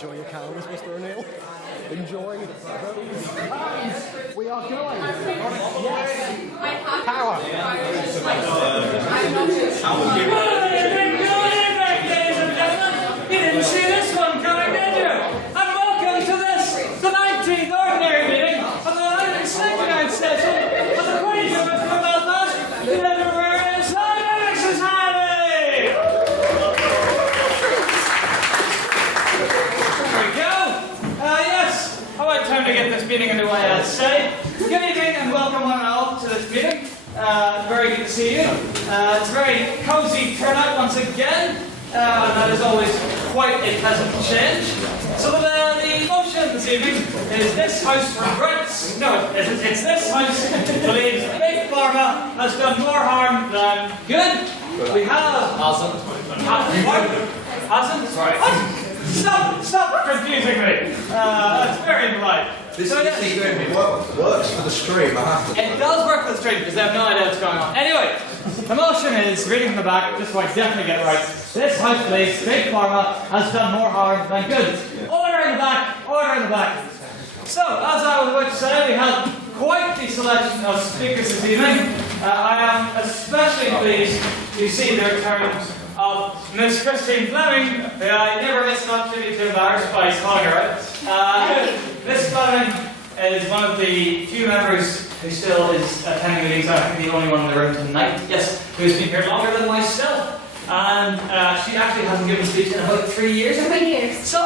Enjoy your cows, Mr. O'Neill. Enjoy those cows. We are going. Yes. Power. You didn't see this one coming, did you? And welcome to this, the 19th ordinary meeting of the 169th session of the Queen's University of Belfast Literary Scientific Society! There we go. Yes, about time to get this meeting underway, I'd say. Good evening and welcome one and all to this meeting. Very good to see you. It's a very cosy turnout once again. That is always quite a pleasant change. So the motion this evening is this house regrets, no, it's this house believes Big Pharma has done more harm than good. We have... Hasn't? Sorry. Stop confusing me. That's very polite. This works for the stream, I have to. It does work for the stream because I have no idea what's going on. Anyway, the motion is, reading from the back, just so I definitely get it right. This house believes Big Pharma has done more harm than good. Order in the back, order in the back. So, as I was about to say, we have quite the selection of speakers this evening. I am especially pleased to see the return of Miss Christine Fleming, who I never miss an opportunity to embarrass by calling her out. Miss Fleming is one of the few members who still is attending meetings. I think the only one in the room tonight. Yes, who's been here longer than myself. And she actually hasn't given a speech in about 3 years, I think. 3 years. So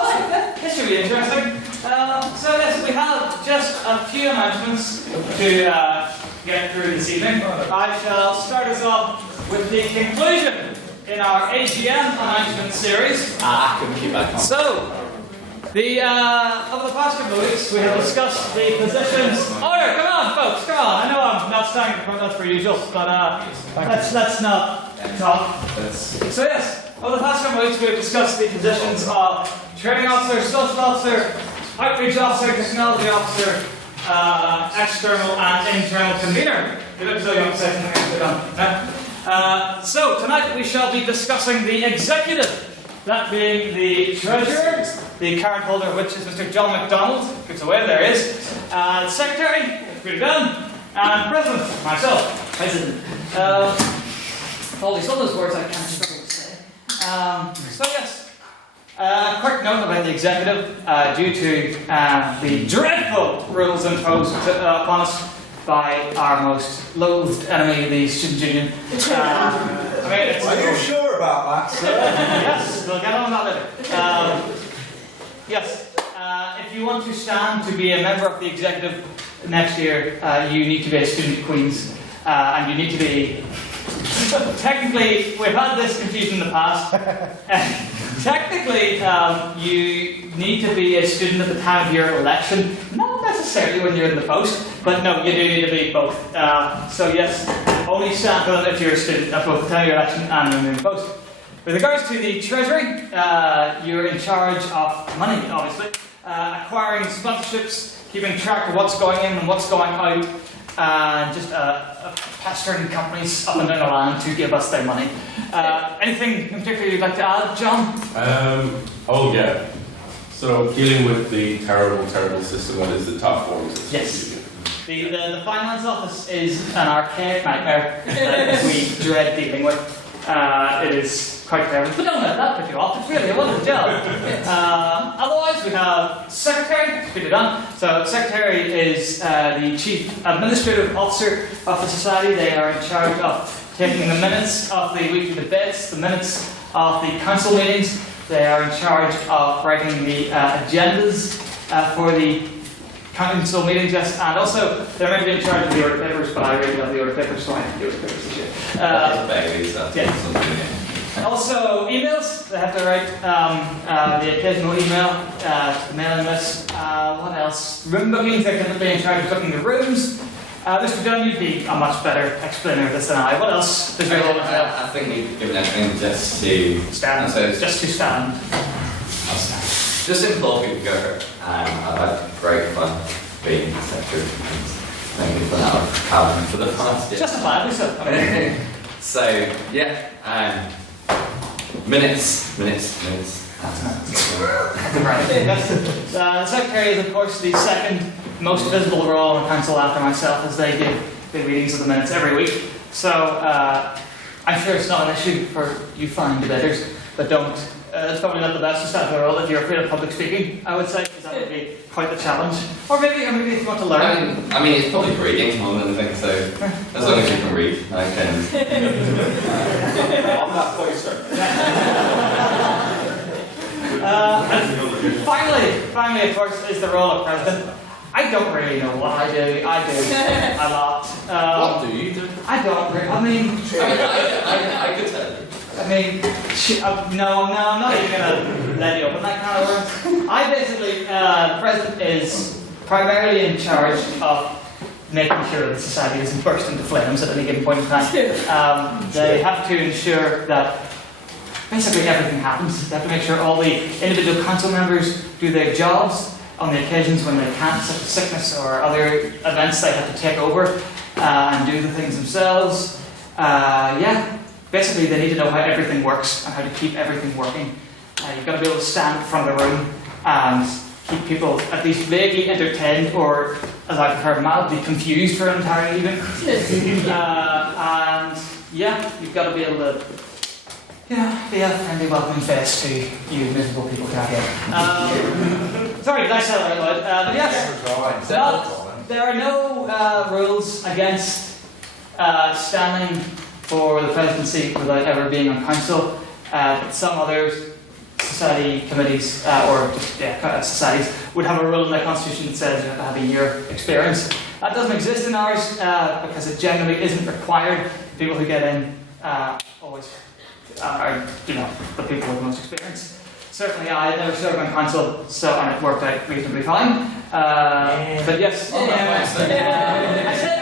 this should be interesting. So yes, we have just a few announcements to get through this evening. I shall start us off with the conclusion in our AGM announcement series. I couldn't keep that. So, over the past couple of weeks, we have discussed the positions. Order, come on, folks, come on. I know I'm not standing in front, that's per usual, but let's not talk. So yes, over the past couple of weeks, we have discussed the positions of training officer, social officer, outreach officer, technology officer, external and internal convener. You look as though you want to say something else. So tonight we shall be discussing the executive. That being the treasurer, the card holder of which is Mr. John MacDonald, gets away, there he is, secretary, pretty done, and president, myself, president. All these other words I can't struggle to say. So yes, a quick note about the executive, due to the dreadful rules imposed upon us by our most loathed enemy, the student union. Are you sure about that, sir? Yes, we'll get on that later. Yes, if you want to stand to be a member of the executive next year, you need to be a student at Queen's, and you need to be... Technically, we've had this confusion in the past. Technically, you need to be a student at the time of your election, not necessarily when you're in the post, but no, you do need to be both. So yes, only stand for it if you're a student at both the time of your election and when you're in the post. With regards to the treasury, you're in charge of money, obviously, acquiring sponsorships, keeping track of what's going in and what's going out, and just pestering companies up and down the land to give us their money. Anything in particular you'd like to add, John? Oh yeah. So dealing with the terrible system that is the top form system. Yes. The finance office is an archaic nightmare that we dread dealing with. It is quite terrible. But don't let that put you off. It's really a wonderful job. Otherwise, we have secretary. Peter Dunn. So secretary is the chief administrative officer of the society. They are in charge of taking the minutes of the weekly debates, the minutes of the council meetings. They are in charge of writing the agendas for the council meetings, yes, and also they're meant to be in charge of the order papers, but I really love the order papers, so I have the order papers this year. Also, emails, they have to write the occasional email to the mailing list. What else? Room bookings, they're going to be in charge of booking the rooms. Mr. Dunn, you'd be a much better explainer of this than I. What else? I think we've given everything just to stand. So just to stand. I'll stand. Just implore people to go for it. I've had great fun being secretary and making fun out of Calvin for the past year. Justifiably so. So, yeah, minutes. The secretary is, of course, the second most visible role in the council after myself, as they give the readings of the minutes every week. So I'm sure it's not an issue for you fine debaters, but don't. It's probably not the best to start the role if you're afraid of public speaking, I would say, because that would be quite the challenge. Or maybe if you want to learn. I mean, it's probably reading more than anything, so as long as you can read, I can. I'm that closer. Finally, of course, is the role of president. I don't really know what I do. I do a lot. What do you do? I don't really. I could tell you. I mean, no, I'm not even going to let you open that kind of worms. I basically, the president is primarily in charge of making sure that society doesn't burst into flames at any given point in time. They have to ensure that basically everything happens. They have to make sure all the individual council members do their jobs on the occasions when they can't, such as sickness or other events. They have to take over and do the things themselves. Basically, they need to know how everything works and how to keep everything working. You've got to be able to stand in front of the room and keep people at least vaguely entertained, or, as I prefer, mildly confused for an entire evening. You've got to be able to, be a friendly, welcoming face to you miserable people out here. Sorry, did I say that out loud? But yes, there are no rules against standing for the presidency without ever being on council. Some other society committees societies would have a rule in their constitution that says you have to have a year experience. That doesn't exist in ours because it generally isn't required. People who get in always are, the people with the most experience. Certainly, I never served on council, and it worked out reasonably fine. But yes, I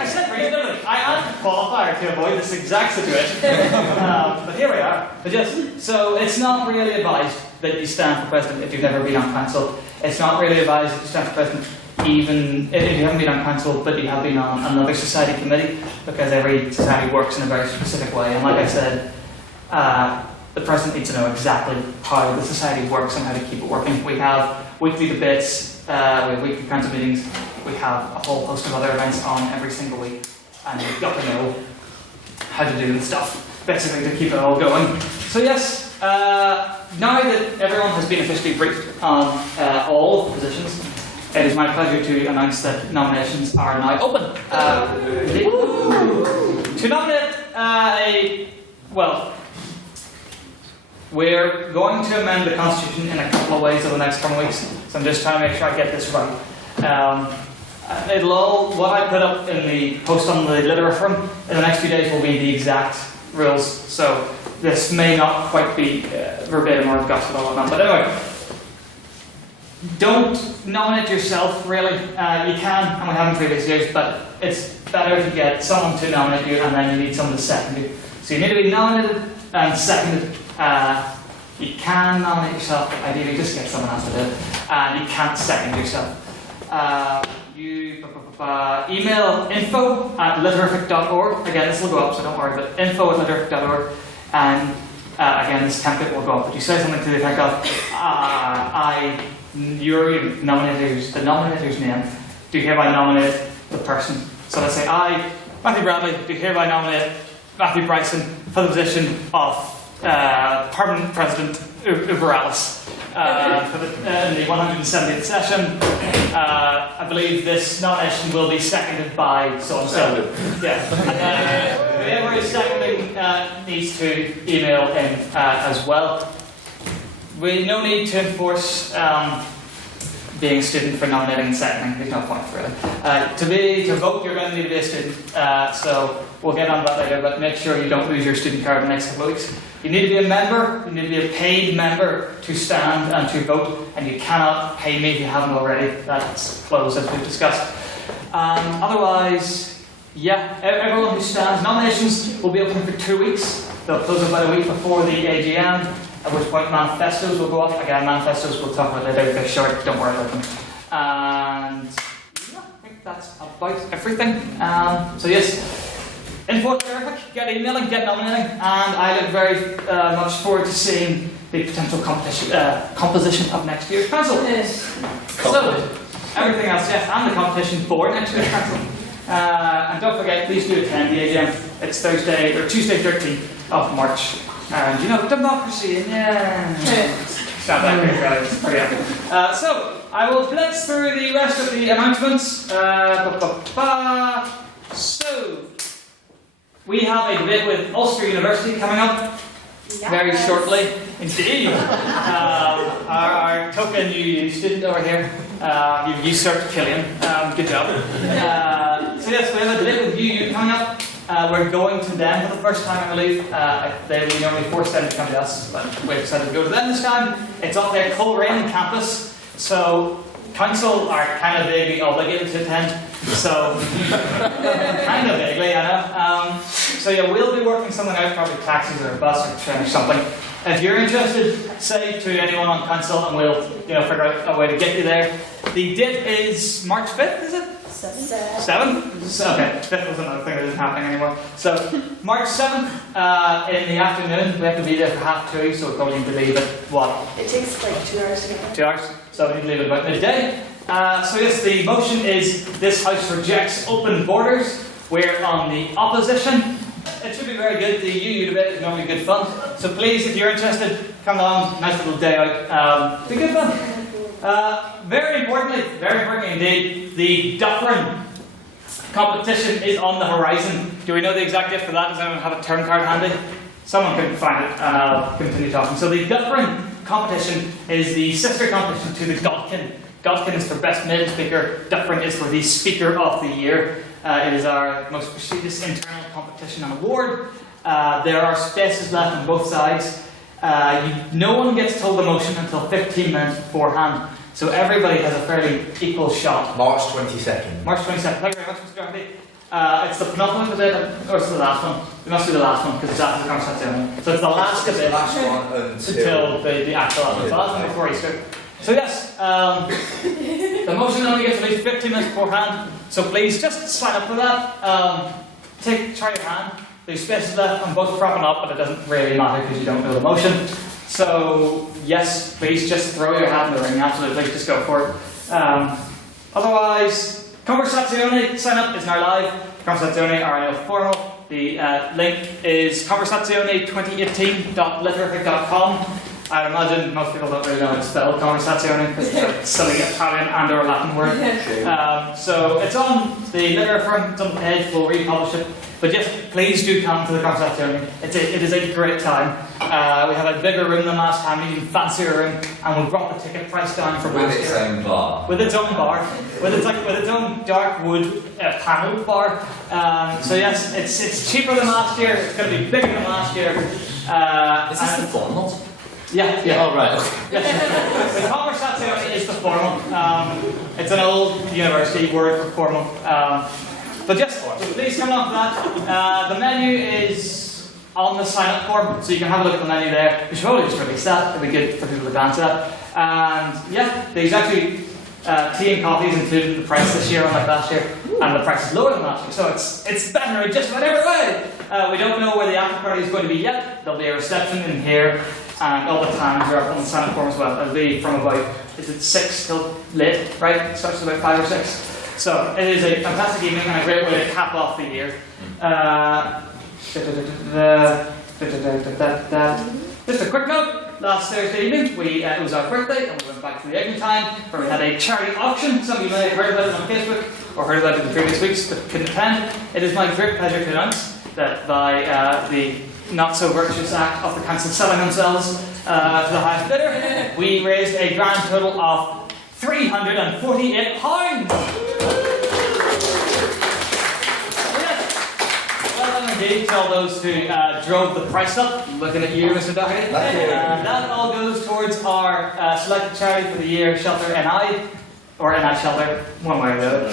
said reasonably. I added a qualifier to avoid this exact situation. But here we are. But yes, so it's not really advised that you stand for president if you've never been on council. It's not really advised that you stand for president even if you haven't been on council, but you have been on another society committee, because every society works in a very specific way. And like I said, the president needs to know exactly how the society works and how to keep it working. We have weekly debates, we have weekly council meetings, we have a whole host of other events on every single week, and you've got to know how to do the stuff, basically, to keep it all going. So yes, now that everyone has been officially briefed on all of the positions, it is my pleasure to announce that nominations are now open. To nominate we're going to amend the Constitution in a couple of ways over the next couple of weeks, so I'm just trying to make sure I get this right. What I put up in the post on the Litter Reform in the next few days will be the exact rules, so this may not quite be verbatim or gospel or whatnot, but anyway. Don't nominate yourself, really. You can, and we have in previous years, but it's better if you get someone to nominate you and then you need someone to second you. So you need to be nominated and seconded. You can nominate yourself, but ideally just get someone else to do it. And you can't second yourself. Email info@litterific.org. Again, this will go up, so don't worry, but info@litterific.org. And again, this template will go up. But you say something to the effect of, the nominator's name, do hereby nominate the person. So let's say, I, Matthew Bradley, do hereby nominate Matthew Bryson for the position of permanent president Uber Alice in the 170th session. I believe this nomination will be seconded by so-and-so. Whoever is seconding needs to email in as well. We no need to enforce being a student for nominating and seconding. There's no point really. To vote, you're going to need to be a student. So we'll get on that later, but make sure you don't lose your student card in the next couple of weeks. You need to be a member. You need to be a paid member to stand and to vote, and you cannot pay me if you haven't already. That's closed, as we've discussed. Otherwise, everyone who stands, nominations will be open for 2 weeks. They'll close about a week before the AGM, at which point manifestos will go up. Again, manifestos we'll talk about later. They're short, don't worry about them. And I think that's about everything. So yes, info terrific, get emailing, get nominating, and I look very much forward to seeing the potential composition of next year's council. So, everything else, yes, and the competition for next year's council. And don't forget, please do attend the AGM. It's Tuesday 13th of March. And you know, democracy, yeah. It's not that great, guys. It's pretty epic. So, I will blitz through the rest of the announcements. So, we have a debate with Ulster University coming up very shortly. Indeed. Our token UU student over here. You've usurped Killian. Good job. So yes, we have a debate with UU coming up. We're going to them for the first time, I believe. We normally force them to come to us, but we decided to go to them this time. It's up their Coleraine campus, so council are kind of vaguely obligated to attend. So, kind of vaguely, I know. So yeah, we'll be working something out, probably taxis or a bus or train or something. If you're interested, say to anyone on council, and we'll figure out a way to get you there. The date is March 5th, is it? 7th? Okay, 5th was another thing that isn't happening anymore. So, March 7th in the afternoon, we have to be there for 2:30, so we'll probably need to leave at what? It takes like 2 hours to get there. 2 hours, so we need to leave at about midday. So yes, the motion is this House rejects open borders. We're on the opposition. It should be very good. The UU debate is normally good fun. So please, if you're interested, come along. Nice little day out. Be good fun. Very importantly indeed, the Dufferin competition is on the horizon. Do we know the exact date for that? Does anyone have a term card handy? Someone can find it, and I'll continue talking. So the Dufferin competition is the sister competition to the Godkin. Godkin is for Best Maiden Speaker, Dufferin is for the Speaker of the Year. It is our most prestigious internal competition and award. There are spaces left on both sides. No one gets told the motion until 15 minutes beforehand, so everybody has a fairly equal shot. March 22nd. March 22nd. Thank you very much, Mr. Doherty. It's the penultimate debate, or it's the last one? It must be the last one, because it's after the conversation. So it's the last It's the debate last one until the actual one. It's the last one before Easter. So yes, the motion only gets at least 15 minutes beforehand, so please just sign up for that. Try your hand. There's spaces left on both propping up, but it doesn't really matter because you don't know the motion. So yes, please just throw your hat in the ring, absolutely, just go for it. Otherwise, Conversazione sign up is now live. Conversazione are now formal. The link is conversazione2018.literature.com. I imagine most people don't really know how to spell conversazione because it's a silly Italian and or Latin word. So it's on the literature front, it's on the page, we'll republish it. But yes, please do come to the conversazione. It is a great time. We have a bigger room than last time, an even fancier room, and we'll drop the ticket price down for With its own bar. With its own bar. With its own dark wood panelled bar. So yes, it's cheaper than last year, it's going to be bigger than last year. Is this the formal? Yeah. Oh, right. Yes. The conversazione is the formal. It's an old university word for formal. But yes, please come along for that. The menu is on the sign-up form, so you can have a look at the menu there. We should probably just release that. It'd be good for people to glance at. And yeah, there's actually tea and coffee is included in the price this year, unlike last year, and the price is lower than last year, so it's better in just about every way. We don't know where the after party is going to be yet. There'll be a reception in here. And all the times are up on the sign-up form as well. It'll be from about, is it 6 till late, right? It starts at about 5 or 6. So it is a fantastic evening and a great way to cap off the year. Just a quick note, last Thursday evening, it was our birthday and we went back to the Eglantine where we had a charity auction. Some of you may have heard about it on Facebook or heard about it in the previous weeks but couldn't attend. It is my great pleasure to announce that by the not-so-virtuous act of the council selling themselves to the highest bidder, we raised a grand total of £348. Yes. Well done indeed to all those who drove the price up. Looking at you, Mr. Doherty. That all goes towards our selected charity for the year, Shelter NI, or NI Shelter, one way or the other.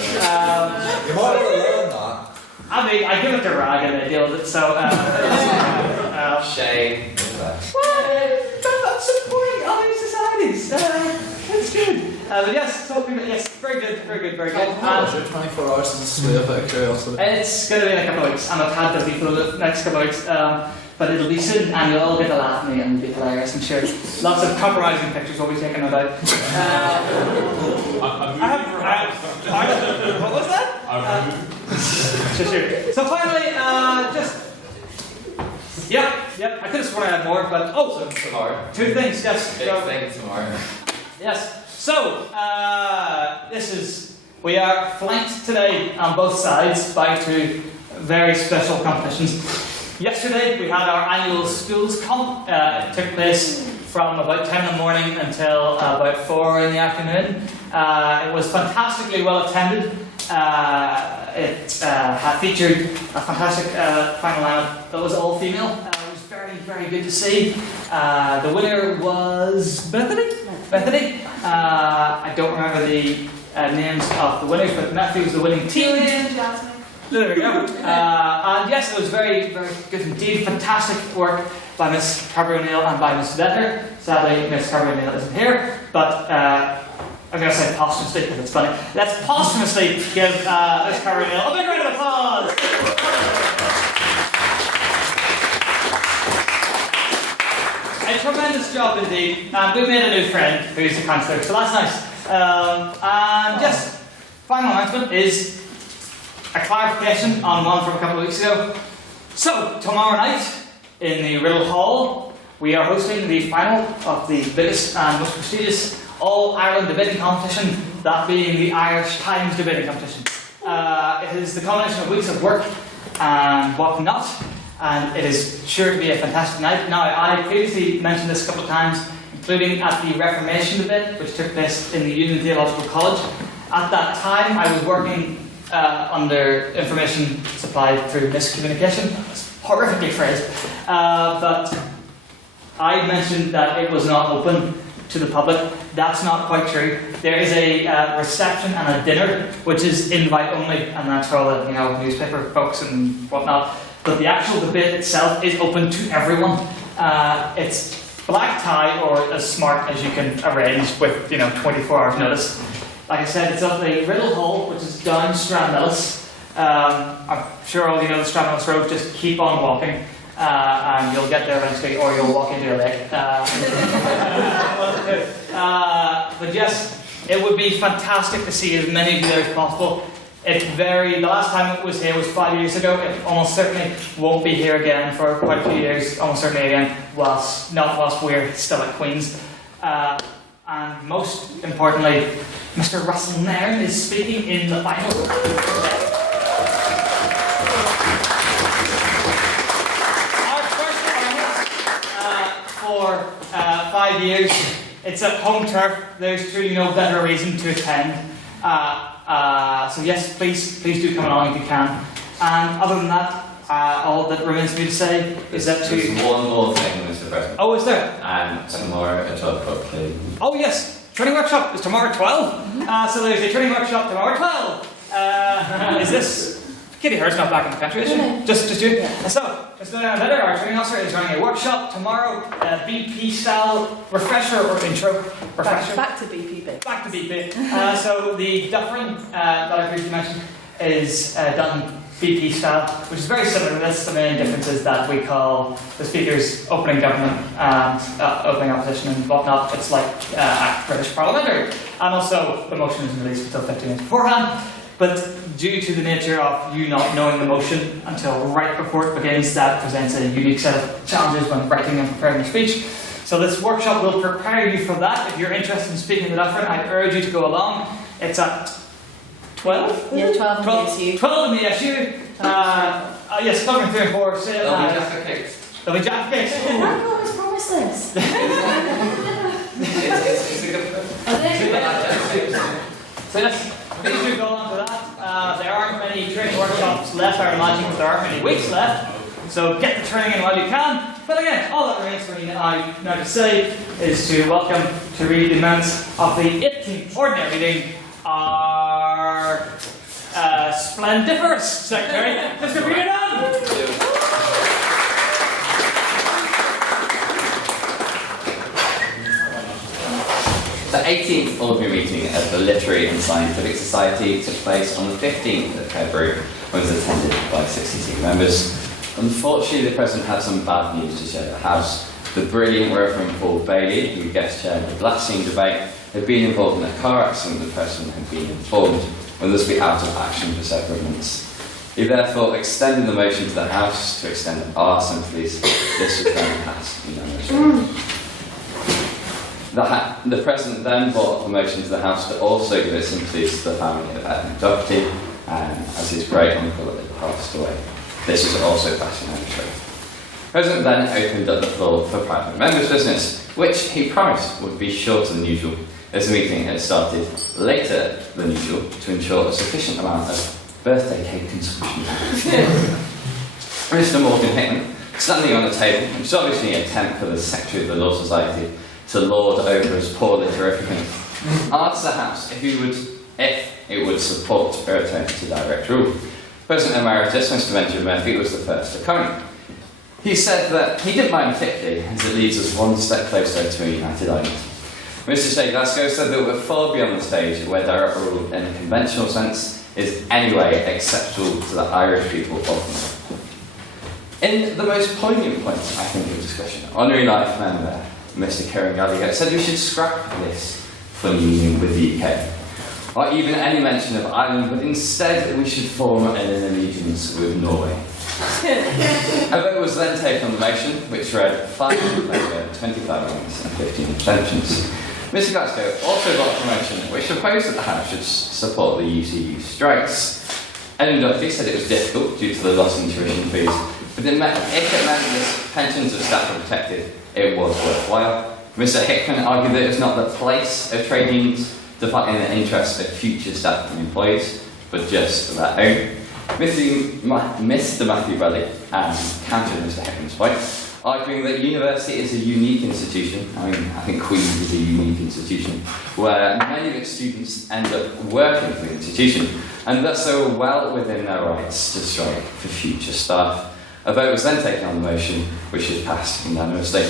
You might want to learn that. I mean, I give it to Rag and they deal with it, so... Shame. Well, I'm supporting other societies. That's good. But yes, yes, very good, very good, very good. And 24 hours is a slave out of curiosity. it's going to be in a couple of weeks. I'm a tad busy for the next couple of weeks, but it'll be soon, and you'll all get to laugh at me, and it'll be hilarious, I'm sure. Lots of compromising pictures will be taken, no doubt. What was that? Sure. So finally, Yep, I could have sworn I had more, but Tomorrow. two things, yes. Big thing tomorrow. Yes. So, we are flanked today on both sides by two very special competitions. Yesterday we had our annual schools comp. It took place from about 10 in the morning until about 4 in the afternoon. It was fantastically well attended. It had featured a fantastic final lineup that was all female. It was very, very good to see. The winner was Bethany. I don't remember the names of the winners, but Matthew was the winning team. There we go. And yes, it was very, very good indeed. Fantastic work by Miss Carberry O'Neill and by Miss Vetter. Sadly, Miss Carberry O'Neill isn't here, but I'm going to say posthumously because it's funny. Let's posthumously give Miss Carberry O'Neill a big round of applause. A tremendous job indeed. And we've made a new friend who's a counsellor, so that's nice. And yes, final announcement is a clarification on one from a couple of weeks ago. So, tomorrow night in the Riddle Hall, we are hosting the final of the biggest and most prestigious All-Ireland debating competition, that being the Irish Times debating competition. It is the combination of weeks of work and whatnot, and it is sure to be a fantastic night. Now, I previously mentioned this a couple of times, including at the Reformation debate, which took place in the Union Theological College. At that time, I was working under information supplied through miscommunication. It's horrifically phrased. But I mentioned that it was not open to the public. That's not quite true. There is a reception and a dinner, which is invite only, and that's for all the newspaper folks and whatnot. But the actual debate itself is open to everyone. It's black tie or as smart as you can arrange with 24 hours notice. Like I said, it's up the Riddle Hall, which is down Strandmillis. I'm sure all you know the Strandmillis Road. Just keep on walking, and you'll get there eventually, or you'll walk into a lake. But yes, it would be fantastic to see as many of you there as possible. It's the last time it was here was 5 years ago. It almost certainly won't be here again for quite a few years. Almost certainly again, whilst we're still at Queen's. And most importantly, Mr. Russell Nairn is speaking in the final. Our first finals for 5 years. It's at home turf. There's truly no better reason to attend. So yes, please do come along if you can. And other than that, all that remains for me to say is that There's one more thing, Mr. President. Oh, is there? And tomorrow at 12 o'clock, please. Oh yes, training workshop is tomorrow at 12. So there's a training workshop tomorrow at 12. Is this... Kitty Hurt's not back in the country, is she? Just you? Yeah. So, just a letter, our training officer is running a workshop tomorrow, BP style refresher or intro. Refresher. Back to BP bit. Back to BP. So the duffering that I previously mentioned is done BP style, which is very similar to this. The main difference is that we call the speakers opening government and opening opposition and whatnot. It's like British parliamentary. And also the motion isn't released until 15 minutes beforehand. But due to the nature of you not knowing the motion until right before it begins, that presents a unique set of challenges when writing and preparing your speech. So this workshop will prepare you for that. If you're interested in speaking the different, I urge you to go along. It's at 12? Yeah, 12 in the SU. 12 in the SU. Yes, covering 3 and 4. There'll be Jaffa cakes. There'll be Jaffa cakes. I always promised this. It's a good So yes, please do go along to that. There aren't many training workshops left, I imagine, but there aren't many weeks left. So get the training in while you can. But again, all that remains for me now to say is to welcome to read the minutes of the 18th ordinary meeting our splendiferous secretary, Mr. Peter Dunn. The 18th Ordinary Meeting of the Literary and Scientific Society took place on the 15th of February and was attended by 66 members. Unfortunately, the President had some bad news to share with the House. The brilliant Reverend Paul Bailey, who guest chaired the blasting debate, had been involved in a car accident the President had been informed and thus be out of action for several months. He therefore extended the motion to the House to extend our sympathies. This was then passed unanimously. The President then brought up a motion to the House to also give its sympathies to the family of Edmund Doherty, as his great uncle had passed away. This was also passed unanimously. The President then opened up the floor for private members' business, which he promised would be shorter than usual, as the meeting had started later than usual to ensure a sufficient amount of birthday cake consumption. Mr. Morgan Hickman, standing on the table, which is obviously an attempt for the Secretary of the Law Society to lord over his poor literaficant, asked the House if it would support a return to direct rule. President Emeritus, Mr. Benjamin Murphy, was the first to comment. He said that he didn't mind particularly, as it leads us one step closer to a united Ireland. Mr. Shea Glasgow said that we're far beyond the stage where direct rule in a conventional sense is anyway acceptable to the Irish people of North. In the most poignant point, I think, of discussion, Honorary Life Member Mr. Kieran Gallagher said we should scrap this from union with the UK, or even any mention of Ireland, but instead we should form an allegiance with Norway. A vote was then taken on the motion, which read 5 in favour, 25 against and 15 abstentions. Mr. Glasgow also brought a motion which proposed that the House should support the UCU strikes. Ellen Duffy said it was difficult due to the loss in tuition fees, but if it meant that pensions of staff were protected, it was worthwhile. Mr. Hickman argued that it was not the place of trade unions to fight in the interests of future staff and employees, but just their own. Mr. Matthew Bradley countered Mr. Hickman's point, arguing that university is a unique institution. I think Queen's is a unique institution, where many of its students end up working for the institution, and thus they were well within their rights to strike for future staff. A vote was then taken on the motion, which was passed unanimously.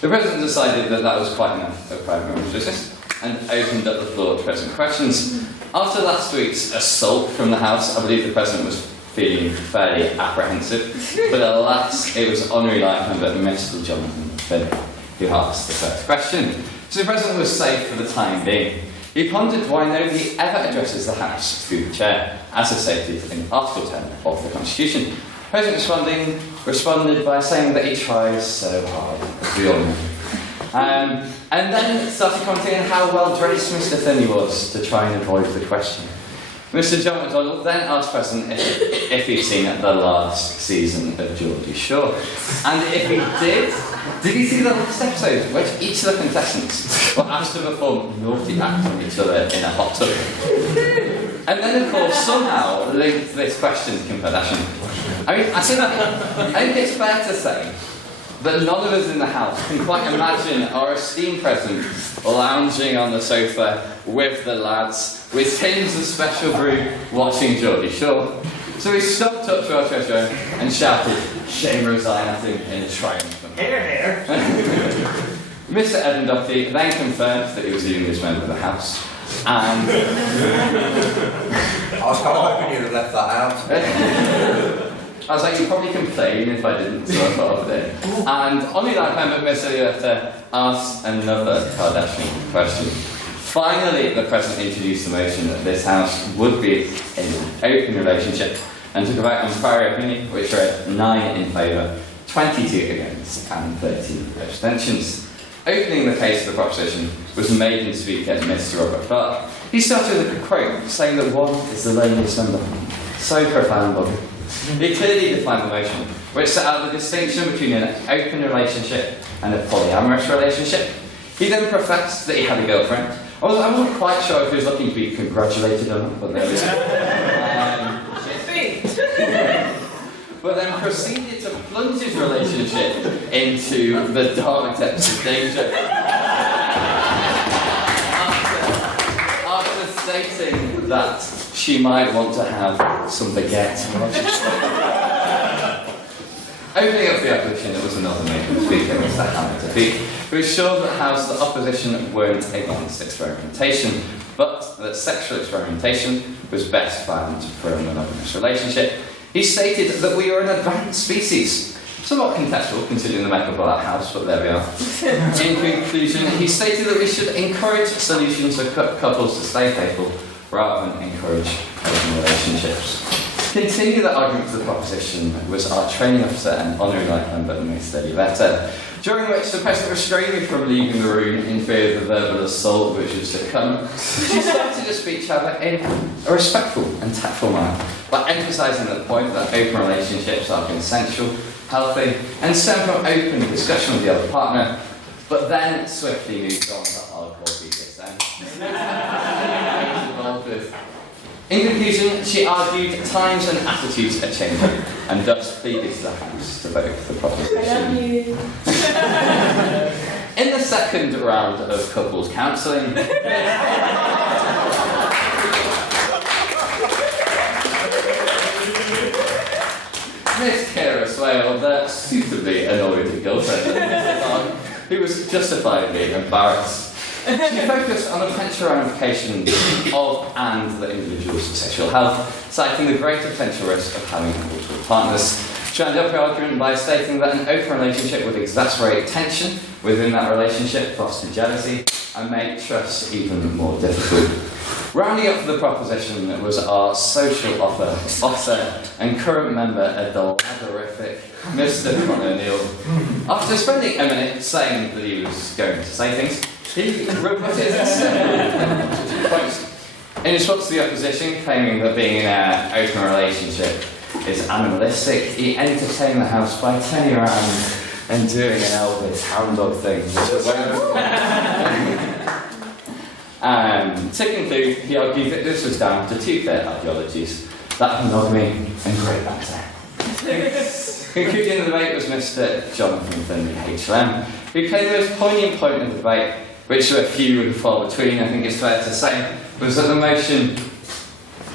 The President decided that that was quite enough of private members' business, and opened up the floor to President questions. After last week's assault from the House, I believe the President was feeling fairly apprehensive, but alas, it was Honorary Life Member Mr. Jonathan Finn who asked the first question. So the President was safe for the time being. He pondered why nobody ever addresses the House through the chair, as is stated in Article 10 of the Constitution. The President responded by saying that he tries so hard, as we all know. And then started commenting on how well dressed Mr. Finney was to try and avoid the question. Mr. John McDonald then asked the President if he'd seen the last season of Geordie Shore. And if he did he see the last episode, which each of the contestants were asked to perform naughty acts on each other in a hot tub? And then, of course, somehow linked this question to Kim Kardashian. I think it's fair to say that none of us in the House can quite imagine our esteemed President lounging on the sofa with the lads, with tins of special brew, watching Geordie Shore. So he stopped up to our treasurer and shouted, "Shame resign," at him in triumph. Here, here. Mr. Edmund Doherty then confirmed that he was the youngest member of the House, and I was kind of hoping you'd have left that out. I was like, you'd probably complain if I didn't, so I thought of it. And only that member, Mr. Leota, asked another Kardashian question. Finally, the President introduced the motion that this House would be in an open relationship and took a vote on prior opinion, which read 9 in favour, 22 against, and 13 abstentions. Opening the case of the proposition was maiden speaker Mr. Robert Clark. He started with a quote saying that one is the loneliest member. So profound, Bobby. He clearly defined the motion, which set out the distinction between an open relationship and a polyamorous relationship. He then professed that he had a girlfriend. I wasn't quite sure if he was looking to be congratulated or not, but there we go. But then proceeded to plunge his relationship into the dark depths of danger. After stating that she might want to have some baguette. Opening up the opposition, there was another major speaker, Mr. Hamilton, who assured the House that opposition weren't against experimentation, but that sexual experimentation was best banned for a monogamous relationship. He stated that we are an advanced species. Somewhat contextual, considering the makeup of that house, but there we are. In conclusion, he stated that we should encourage solutions for couples to stay faithful, rather than encourage open relationships. Continue the argument for the proposition was our training officer and honorary life member, Miss Lady Vetter, during which the President restrained me from leaving the room in fear of the verbal assault which was to come. She started to speak, however, in a respectful and tactful manner, by emphasising the point that open relationships are consensual, healthy, and stem from open discussion with the other partner, but then swiftly moved on to hardcore BDSM. In conclusion, she argued times and attitudes are changing, and thus pleaded to the House to vote for the proposition. I love you. In the second round of couples counselling, Miss Kara Swale, the suitably annoyed girlfriend of Mr. Don, who was justifiably embarrassed. She focused on the potential ramifications of and the individual's sexual health, citing the great potential risk of having multiple partners. She ended up her argument by stating that an open relationship would exacerbate tension within that relationship, foster jealousy, and make trust even more difficult. Rounding up the proposition was our social officer and current member of the laderific Mr. Conor Neal. After spending a minute saying that he was going to say things, he rebutted several points. In response to the opposition, claiming that being in an open relationship is animalistic, he entertained the House by turning around and doing an Elvis hound dog thing. To conclude, he argued that this was down to two clear ideologies, that monogamy and great banter. Concluding the debate was Mr. Jonathan Finley, HLM, who played the most poignant point of the debate, which were few and far between, I think it's fair to say, was that the motion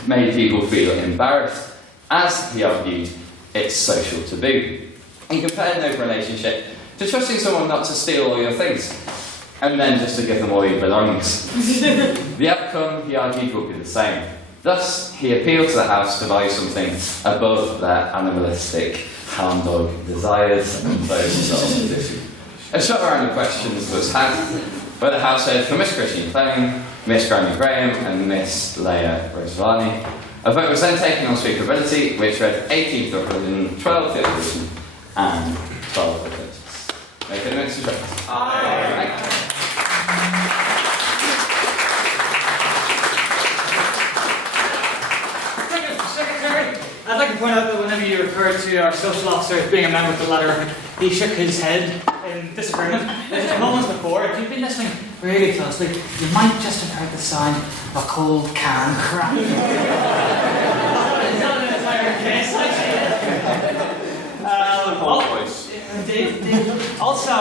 made people feel embarrassed. As he argued, it's social taboo. He compared an open relationship to trusting someone not to steal all your things, and then just to give them all your belongings. The outcome, he argued, would be the same. Thus, he appealed to the House to value something above their animalistic hound dog desires and those of opposition. A short round of questions was had, where the House heard from Miss Christine Fleming, Miss Granny Graham, and Miss Leia Rosvani. A vote was then taken on speakability, which read 18th opposition, 12th opposition, and 12 oppositions. Make it a next vote. Aye. I'd like to point out that whenever you refer to our social officer as being a member of the latter, he shook his head in disagreement. Just moments before, if you've been listening really closely, you might just have heard the sound of a cold can crack. It's not an entire case, indeed. Also,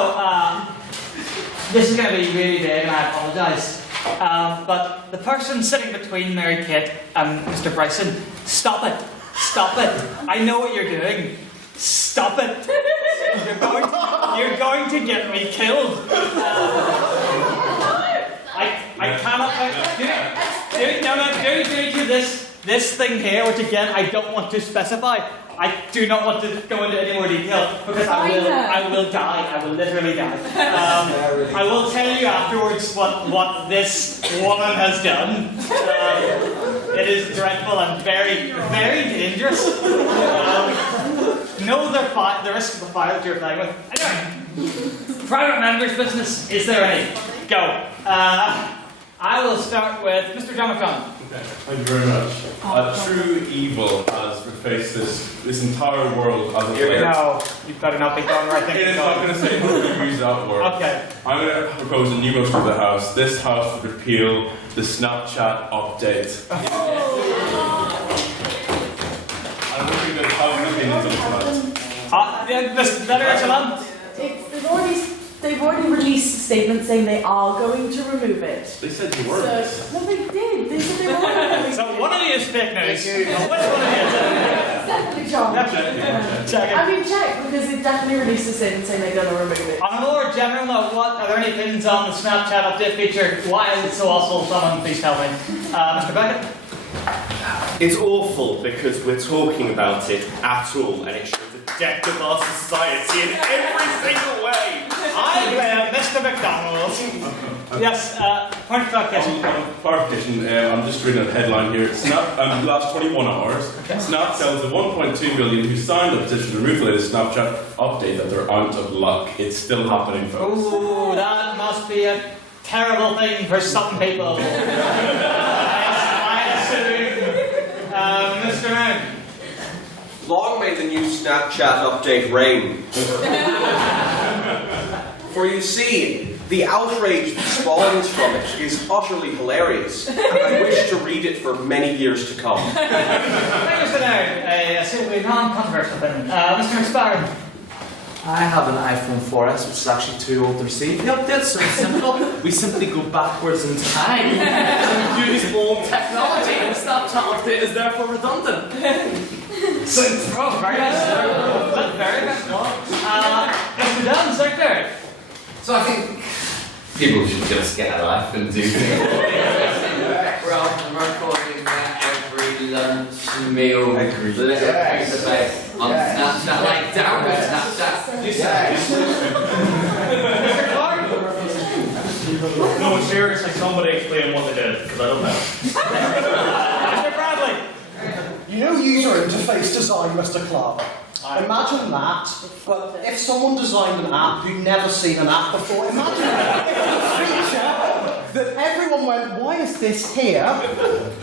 this is going to be really big, and I apologise. But the person sitting between Mary Kate and Mr. Bryson, stop it. Stop it. I know what you're doing. Stop it. You're going to get me killed. I cannot do this thing here, which again I don't want to specify. I do not want to go into any more detail because I will die. I will literally die. I will tell you afterwards what this woman has done. It is dreadful and very, very dangerous. Know the risk of the fire that you're playing with. Anyway, private members' business. Is there any? Go. I will start with Mr. John McDonald. Okay, thank you very much. True evil has faced this entire world as a player. No, you better not be going right there. It is not going to say how to use that word. Okay. I'm going to propose a new motion to the House. This House would repeal the Snapchat update. I'm looking at how opinions on tonight. They've already released a statement saying they are going to remove it. They said they weren't. No, they did. They said they were. So one of you is fake news. Which one of you is it? definitely John. Check it. I mean, check, because they've definitely released a statement saying they're going to remove it. On a more general note, are there any opinions on the Snapchat update feature? Why is it so awful? Someone please tell me. Mr. Beckett? It's awful because we're talking about it at all, and it shows the depth of our society in every single way. I blame Mr. McDonald. Yes, point of clarification. Clarification, I'm just reading a headline here. Snap, the last 21 hours, Snap tells the 1.2 million who signed the petition to remove the latest Snapchat update that they're out of luck. It's still happening, folks. Ooh, that must be a terrible thing for some people. I assume. Mr. Mann. Long may the new Snapchat update reign. For you see, the outrage that spawns from it is utterly hilarious, and I wish to read it for many years to come. Thank you, Mr. Nairn. A simply non-controversial opinion. Mr. McSparrow. I have an iPhone 4S, which is actually too old to receive the updates, so it's simple. We simply go backwards in time and use old technology, and the Snapchat update is therefore redundant. So, very nice. Very nice. Mr. Dunn, Secretary. So I think people should just get a life and do things. Well, I'm recording every lunch meal, little face-to-face on Snapchat, like download Snapchat. Mr. Clark. No, seriously, somebody explain what they did, because I don't know. Mr. Bradley. You know user interface design, Mr. Clark? Imagine that, but if someone designed an app who'd never seen an app before, imagine if the feature that everyone went, why is this here?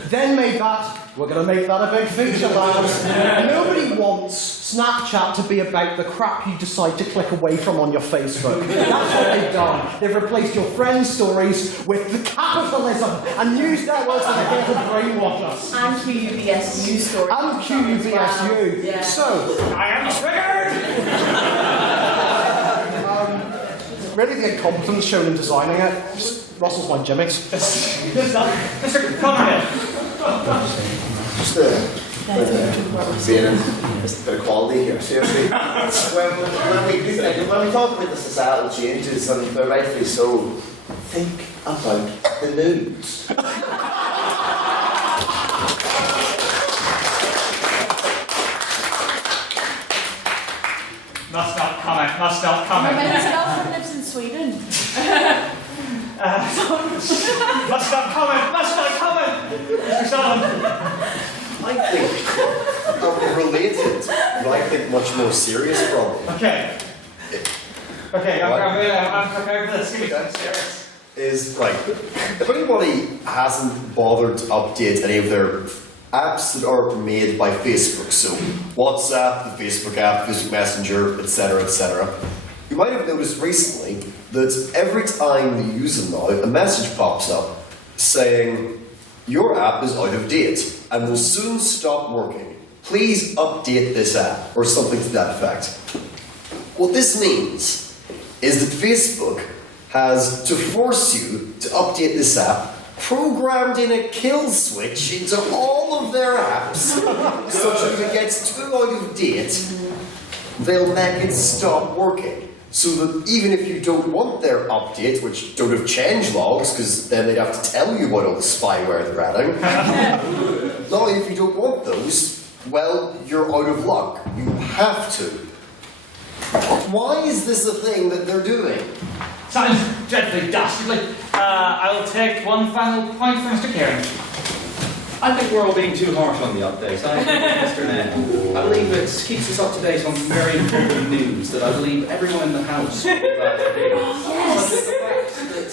Then made that, we're going to make that a big feature, lads. Nobody wants Snapchat to be about the crap you decide to click away from on your Facebook. That's what they've done. They've replaced your friends' stories with the capitalism and news networks that are here to brainwash us. And QUBS news stories. And QUBSU. Yeah. So, I am triggered. really the incompetence shown in designing it. Russell's my jimmies. Mr. Conrad. Just seeing a bit of quality here, seriously. when we talk about the societal changes, and they're rightfully so, think about the nudes. Must not comment. Must not comment. My girlfriend lives in Sweden. Must not comment. Must not comment. Mr. Sullivan. I think a related, but I think much more serious problem. Okay. Okay, I'm prepared for this. Give me something serious. Is like, if anybody hasn't bothered to update any of their apps that are made by Facebook, so WhatsApp, the Facebook app, Facebook Messenger, etc., you might have noticed recently that every time you use them now, a message pops up saying, your app is out of date and will soon stop working. Please update this app, or something to that effect. What this means is that Facebook has, to force you to update this app, programmed in a kill switch into all of their apps, such that if it gets too out of date, they'll make it stop working. So that even if you don't want their update, which don't have change logs, because then they'd have to tell you about all the spyware they're adding. Now, if you don't want those, well, you're out of luck. You have to. Why is this a thing that they're doing? Sounds dreadfully dastardly. I'll take one final point for Mr. Kieran. I think we're all being too harsh on the updates. I agree with Mr. Ned. I believe it keeps us up to date on very important news that I believe everyone in the house will be glad to hear. Yes. Such as the fact that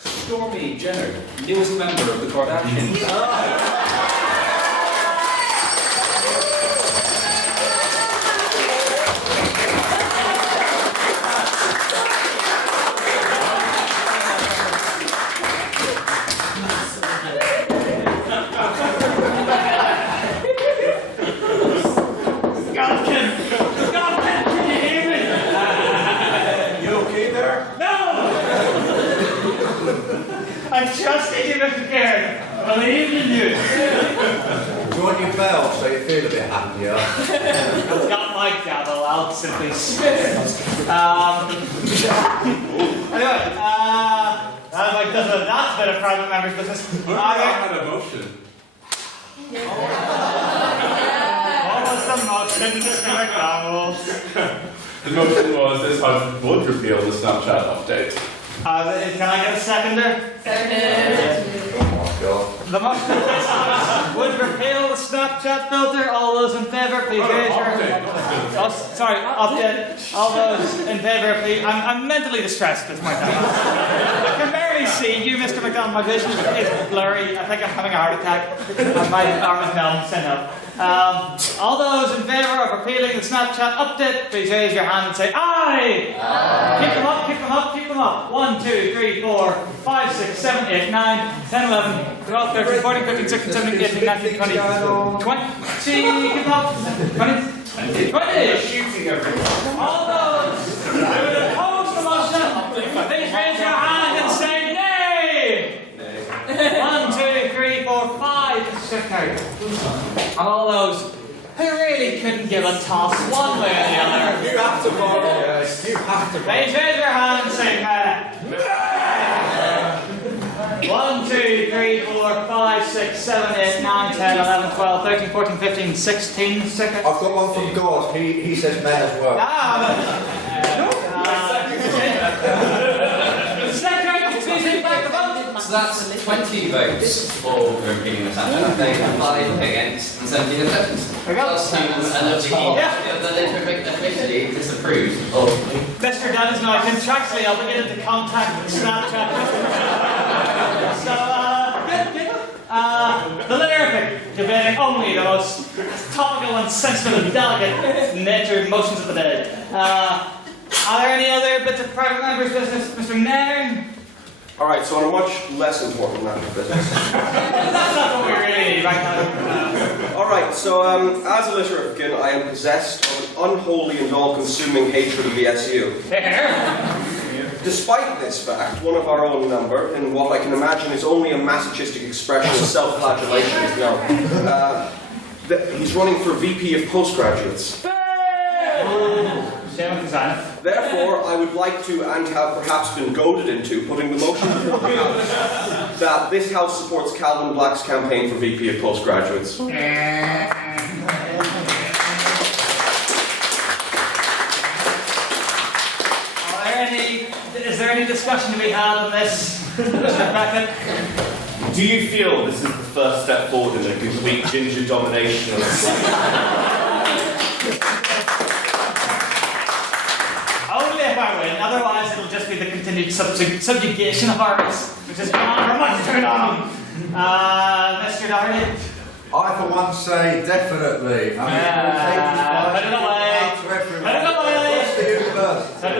Stormy Jenner, newest member of the Kardashians. I trust you, Mr. Kieran. Believe in you. You want your bell so you feel a bit happier? I've got my gavel, I'll simply anyway, that's a bit of private members' business. I had a motion. What was the motion, Mr. McDonald? The motion was this House would repeal the Snapchat update. Can I get a seconder? Oh my god. The motion of this House would repeal the Snapchat filter. All those in favour, please raise your hand. Oh, sorry, update. All those in favour, please. I'm mentally distressed at this point. I can barely see you, Mr. McDonald. My vision is blurry. I think I'm having a heart attack. My arm is numb. Stand up. All those in favour of repealing the Snapchat update, please raise your hand and say aye. Keep them up, keep them up, keep them up. 1, 2, 3, 4, 5, 6, 7, 8, 9, 10, 11, 12, 13, 14, 15, 16, 17, 18, 19, 20, 20. Keep them up. 20. 20. Shooting everyone. All those who would oppose the motion, please raise your hand and say nay. 1, 2, 3, 4, 5. Carried. And all those who really couldn't give a toss one way or the other. You have to vote, yes. You have to vote. Please raise your hand and say nay. 1, 2, 3, 4, 5, 6, 7, 8, 9, 10, 11, 12, 13, 14, 15, 16 seconds. I've got one from God. He says men as well. Second, please read back the vote. So that's 20 votes for repealing the Snapchat update, 5 against, and 17 abstentions. Plus humans and the letter officially disapproved of. Mr. Dunn is now contractually obligated to contact Snapchat. So, the lyric debating only the most topical and sensitive and delicate nature motions of the day. Are there any other bits of private members' business, Mr. Nairn? Alright, so on a much less important matter of business. That's not what we really need right now. Alright, so as a Literafican, I am possessed of an unholy and all-consuming hatred of the SU. Despite this fact, one of our own number, in what I can imagine is only a masochistic expression of self-flagellation, he's running for VP of Postgraduates. Therefore, I would like to, and have perhaps been goaded into, putting the motion before the House that this House supports Calvin Black's campaign for VP of Postgraduates. Is there any discussion to be had on this, Mr. Beckett? Do you feel this is the first step forward in a complete ginger domination of Only if I win, otherwise it'll just be the continued subjugation of our race, which has gone on for much too long. Mr. Doherty? I for one say definitely. Put it away. Put it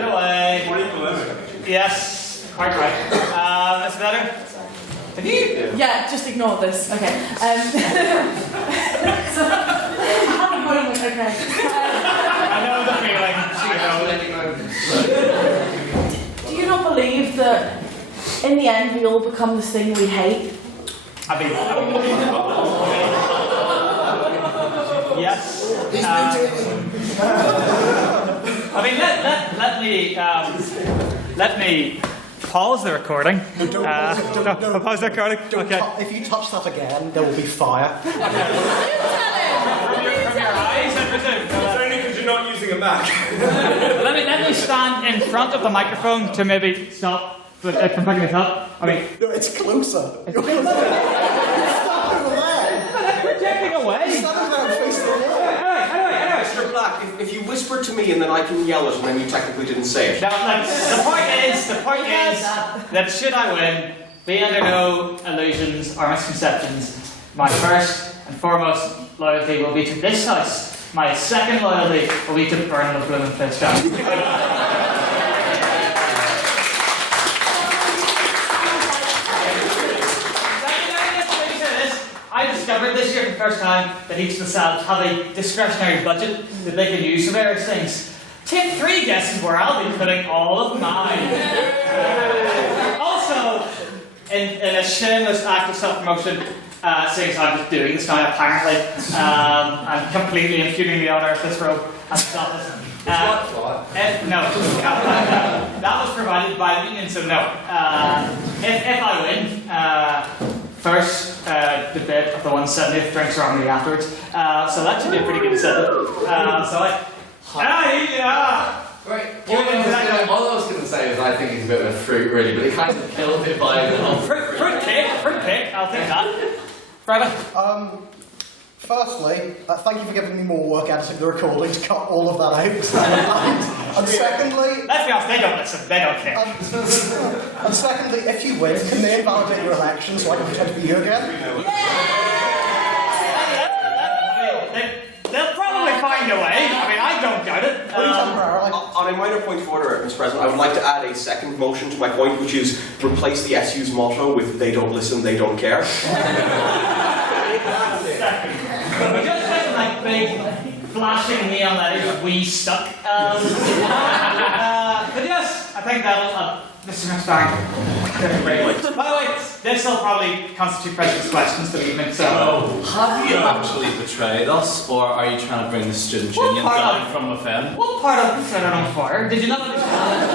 away. Put it away. Yes, quite right. Mr. Better? Yeah, just ignore this. Okay. So, at the moment, okay. I know the feeling. Do you not believe that in the end we all become this thing we hate? Yes. Let me pause the recording. Don't pause the recording. Okay. If you touch that again, there will be fire. From your eyes, I presume. It's only because you're not using a Mac. Let me stand in front of the microphone to maybe stop from picking it up. No, it's closer. You're closer. Stop over there. Projecting away. Stand there and face the wall. Mr. Black, if you whisper to me and then I can yell it and then you technically didn't say it. Now, the point is that should I win, be under no illusions or misconceptions, my first and foremost loyalty will be to this house. My second loyalty will be to burn the blooming place down. I discovered this year for the first time that each of the cells have a discretionary budget that they can use for various things. Take 3 guesses where I'll be putting all of mine. Also, in a shameless act of self-promotion, seeing as I'm just doing this now, apparently. I'm completely imputing the honour of this role as self. No, that was provided by the union, so no. If I win, first debate of the 170th drinks around me afterwards, so that should be a pretty good incentive. Right. All I was going to say is I think he's a bit of a fruit, really, but he kind of killed it by the fruit cake, I'll take that. Friday? Firstly, thank you for giving me more work editing the recording to cut all of that out. and secondly... Let's be honest, they don't listen, they don't care. And secondly, if you win, can they invalidate your election so I can pretend to be you again? They'll probably find a way. I mean, I don't doubt it. On a minor point of order, Mr. President, I would like to add a second motion to my point, which is replace the SU's motto with "They don't listen, they don't care." But just like big flashing neon letters, "We stuck." But yes, I think that'll. Mr. Mustang. By the way, this will probably constitute precious questions to the evening, so... Have you actually betrayed us, or are you trying to bring the student union down from within? What part of set it on fire? Did you not understand?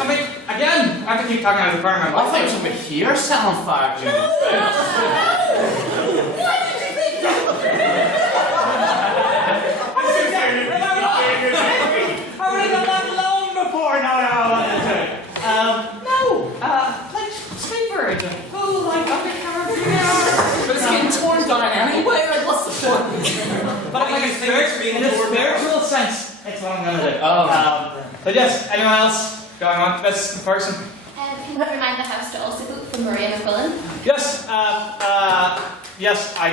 I mean, again, I have to keep talking out of the corner of my mouth. I thought it was over here set on fire. But it's getting torn down anyway, like what's the point? But I think in a spiritual sense, it's what I'm going to do. But yes, anyone else going on? This person? Can you remind the House to also vote for Maria McQuillan? Yes, yes, I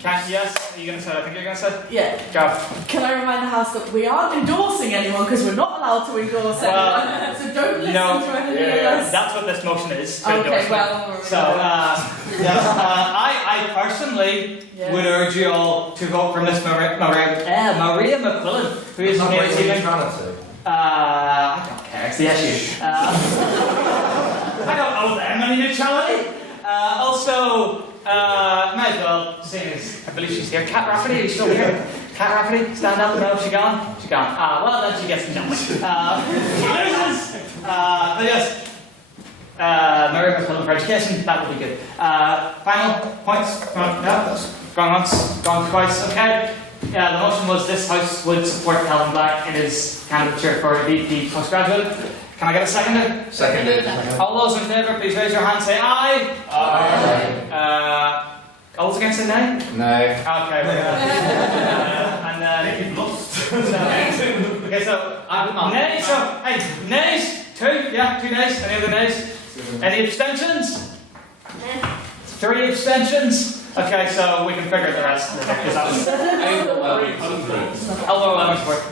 can. Yes, are you going to say? I think you're going to say? Yeah. Go. Can I remind the House that we aren't endorsing anyone because we're not allowed to endorse anyone, so don't listen to anything else. That's what this motion is. Okay, well... So, yes, I personally would urge you all to vote for Miss Maria McQuillan, who is here this evening. I don't care, it's the issue. I don't owe them any neutrality. Also, might as well, seeing as I believe she's here. Cat Rafferty, are you still here? Cat Rafferty, stand up. No, she gone? She gone. Well, then she gets nothing. She loses! But yes, Maria McQuillan for education, that would be good. Final points? Gone once, gone twice, okay. The motion was this House would support Calvin Black in his candidature for VP postgraduate. Can I get a seconder? Seconded. All those in favour, please raise your hand, say aye. Aye. All those against, say nay? No. Okay. And then lost. Okay, so nays. So hey, nays. 2. Yeah, 2 nays. Any other nays? Any abstentions? 3 abstentions. Okay, so we can figure the rest. Overwhelming support.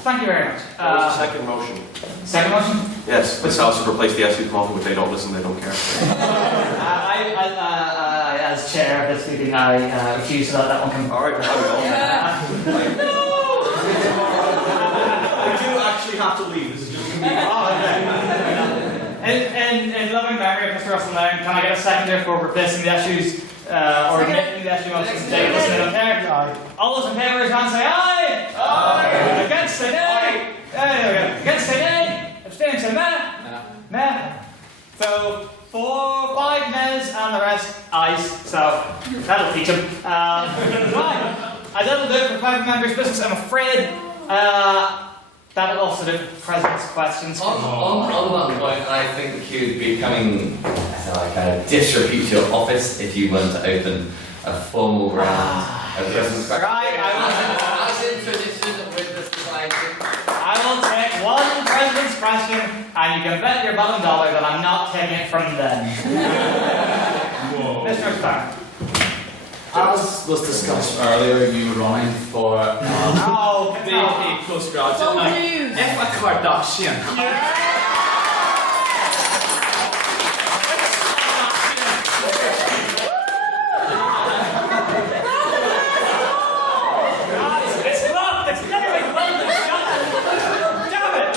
Thank you very much. What was the second motion? Second motion? Yes, this House would replace the SU's motto with "They don't listen, they don't care." As chair of this meeting, I refuse to let that one come. Alright, I will. No! I do actually have to leave. This is just me. In loving memory of Mr. Russell Lane, can I get a seconder for replacing the issues or making the issue motion? They listen, they don't care. All those in favour, raise your hand, say aye. Aye. Against, say nay. Against, say nay. Abstain, say meh. Meh. So 4, 5 nays and the rest ayes. So that'll teach them. Right. I that'll do it for private members' business. I'm afraid. That'll also do President's questions. On that point, I think you'd be coming like a disrepute to your office if you weren't to open a formal round of President's questions. Right, as in tradition with the society. I will take one President's question, and you can bet your bottom dollar that I'm not taking it from them. Mr. Starr. As was discussed earlier, you were running for VP postgraduate. Now, if a Kardashian It's locked! It's never been welded shut! Damn it!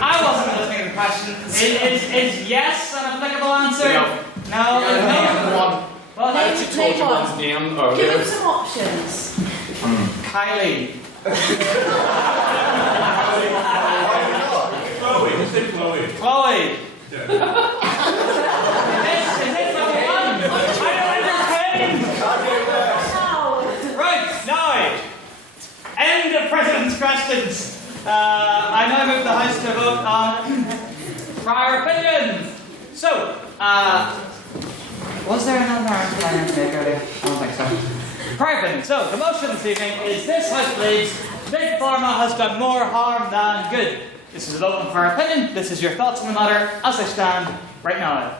I wasn't listening to the question Is yes an applicable answer? No. No. Well, I actually told you one's name Give earlier. him some options. Kylie. Chloe. Is it number one? I don't entertain. Right, now. End of President's questions. I now move the House to vote on prior opinions. So, was there another opinion to make earlier? I don't think so. Prior opinion. So, the motion this evening is this House believes Big Pharma has done more harm than good. This is a vote on prior opinion. This is your thoughts on the matter as they stand right now.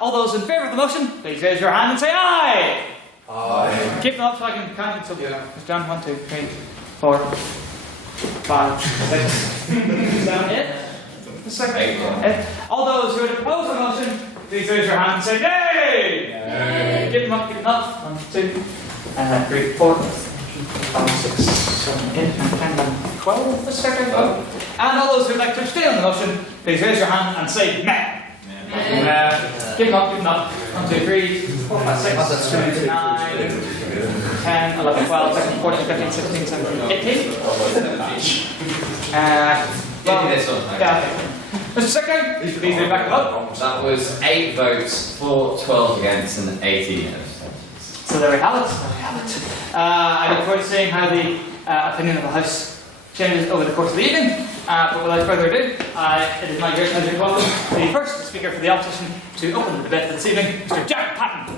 All those in favour of the motion, please raise your hand and say aye. Aye. Keep them up so I can count it. So, it's down 1, 2, 3, 4, 5, 6, 7, 8. The second. 8. All those who would oppose the motion, please raise your hand and say nay. Nay. Keep them up, keep them up. 1, 2, 3, 4, 5, 6, 7, 8, 9, 10, 11, 12. The second. And all those who would like to abstain on the motion, please raise your hand and say nay. Keep them up, keep them up. 1, 2, 3, 4, 5, 6, 7, 9, 10, 11, 12, 13, 14, 15, 16, 17, 18. Give me this one. Yeah, okay. Mr. Secretary, please move back up. That was 8 votes for, 12 against, and 18 abstentions. So there we have it. I look forward to seeing how the opinion of the House changes over the course of the evening. But without further ado, it is my great pleasure to welcome the first speaker for the opposition to open the debate this evening, Mr. Jack Patton.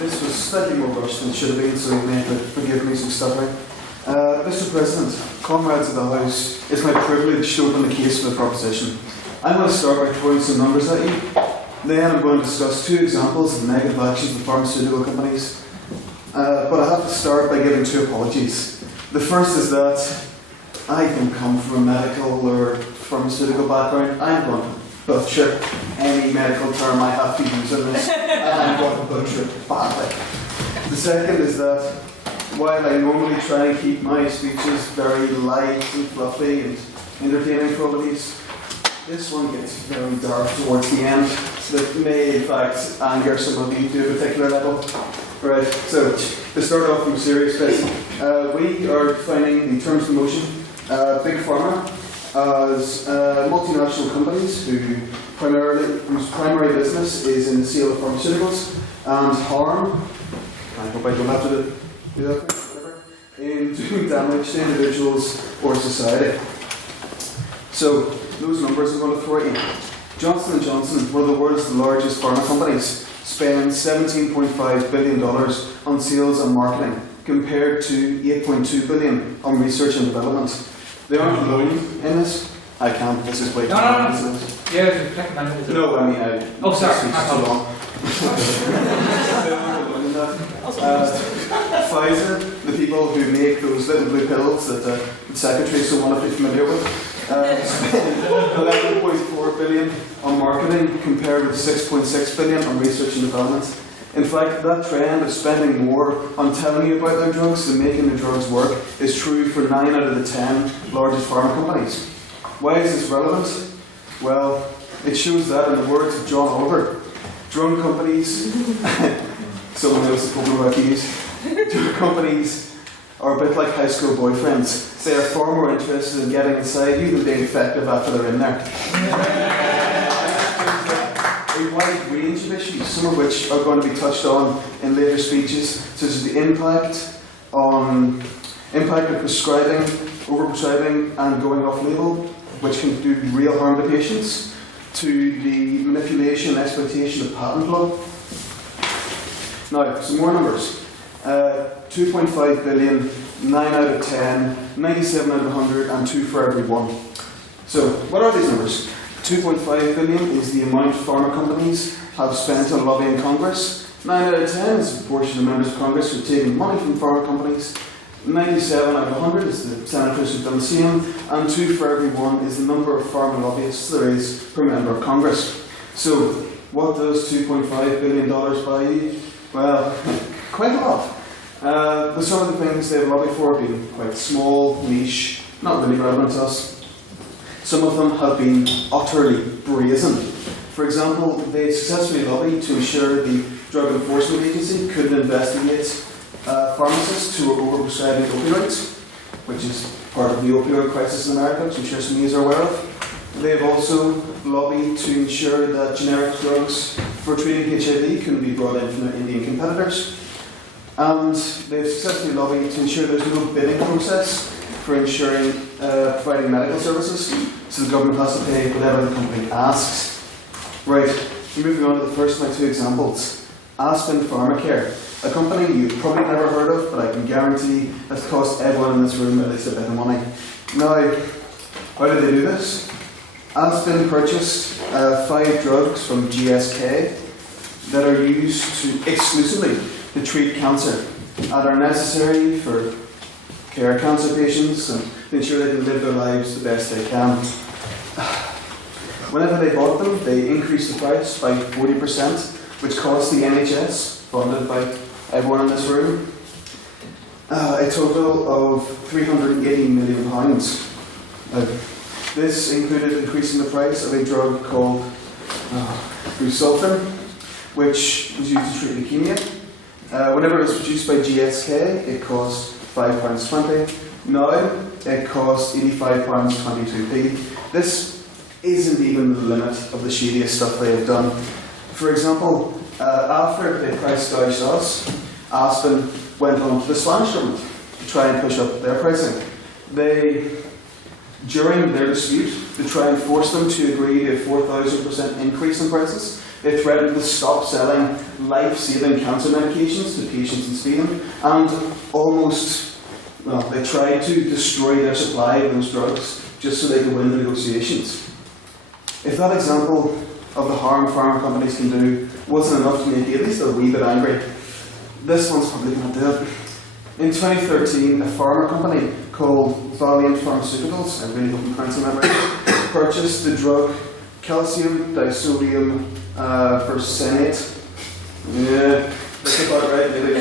This was slightly more rushed than it should have been, so you may have to forgive me some stuttering. Mr. President, comrades of the House, it's my privilege to open the case for the proposition. I'm going to start by throwing some numbers at you. Then I'm going to discuss 2 examples of negative actions of pharmaceutical companies. But I have to start by giving 2 apologies. The first is that I don't come from a medical or pharmaceutical background. I'm going to butcher any medical term I have to use in this, and I'm going to butcher it badly. The second is that while I normally try and keep my speeches very light and fluffy and entertaining for all of these, this one gets very dark towards the end, so that may in fact anger some of you to a particular level. Right, so to start off from a serious bit, we are defining the terms of the motion, Big Pharma, as multinational companies whose primary business is in the sale of pharmaceuticals and harm, I hope I don't have to do that, whatever, in doing damage to individuals or society. So, those numbers I'm going to throw at you. Johnson & Johnson, one of the world's largest pharma companies, spends $17.5 billion on sales and marketing, compared to $8.2 billion on research and development. They aren't alone in this. I can't, this is way too long. No, I mean, oh, sorry. Too long. Pfizer, the people who make those little blue pills that the secretary is so wonderfully familiar with, spend $11.4 billion on marketing compared with $6.6 billion on research and development. In fact, that trend of spending more on telling you about their drugs than making the drugs work is true for 9 out of the 10 largest pharma companies. Why is this relevant? Well, it shows that in the words of John Oliver, drug companies, someone else is talking about these, drug companies are a bit like high school boyfriends. They are far more interested in getting inside you than being effective after they're in there. A wide range of issues, some of which are going to be touched on in later speeches, such as the impact of prescribing, overprescribing and going off label, which can do real harm to patients, to the manipulation and exploitation of patent law. Now, some more numbers. 2.5 billion, 9 out of 10, 97 out of 100, and 2 for every 1. So, what are these numbers? 2.5 billion is the amount pharma companies have spent on lobbying Congress. 9 out of 10 is the proportion of members of Congress who are taking money from pharma companies. 97 out of 100 is the senators who've done the same. And 2 for every 1 is the number of pharma lobbyists there is per member of Congress. So, what does $2.5 billion buy you? Well, quite a lot. Some of the things they've lobbied for have been quite small, niche, not really relevant to us. Some of them have been utterly brazen. For example, they successfully lobbied to ensure the Drug Enforcement Agency couldn't investigate pharmacists who were overprescribing opioids, which is part of the opioid crisis in America, which I'm sure some of you are aware of. They've also lobbied to ensure that generic drugs for treating HIV couldn't be brought in from their Indian competitors. And they've successfully lobbied to ensure there's no bidding process for ensuring providing medical services, so the government has to pay whatever the company asks. Right, moving on to the first of my two examples. Aspen Pharmacare, a company you've probably never heard of, but I can guarantee has cost everyone in this room at least a bit of money. Now, how did they do this? Aspen purchased 5 drugs from GSK that are used exclusively to treat cancer and are necessary for care cancer patients and to ensure they can live their lives the best they can. Whenever they bought them, they increased the price by 40%, which cost the NHS, funded by everyone in this room, a total of £380 million. This included increasing the price of a drug called busulfan, which was used to treat leukemia. Whenever it was produced by GSK, it cost £5.20. Now it costs £85.22p. This isn't even the limit of the shadiest stuff they have done. For example, after they price gouged us, Aspen went on to the Spanish government to try and push up their pricing. During their dispute, to try and force them to agree to a 4,000% increase in prices, they threatened to stop selling life-saving cancer medications to patients in Sweden, and they tried to destroy their supply of those drugs just so they could win the negotiations. If that example of the harm pharma companies can do wasn't enough to make you at least a wee bit angry, this one's probably going to do it. In 2013, a pharma company called Valiant Pharmaceuticals, I really hope I'm pronouncing that right, purchased the drug calcium disodium percenate. Yeah, that's about right, maybe.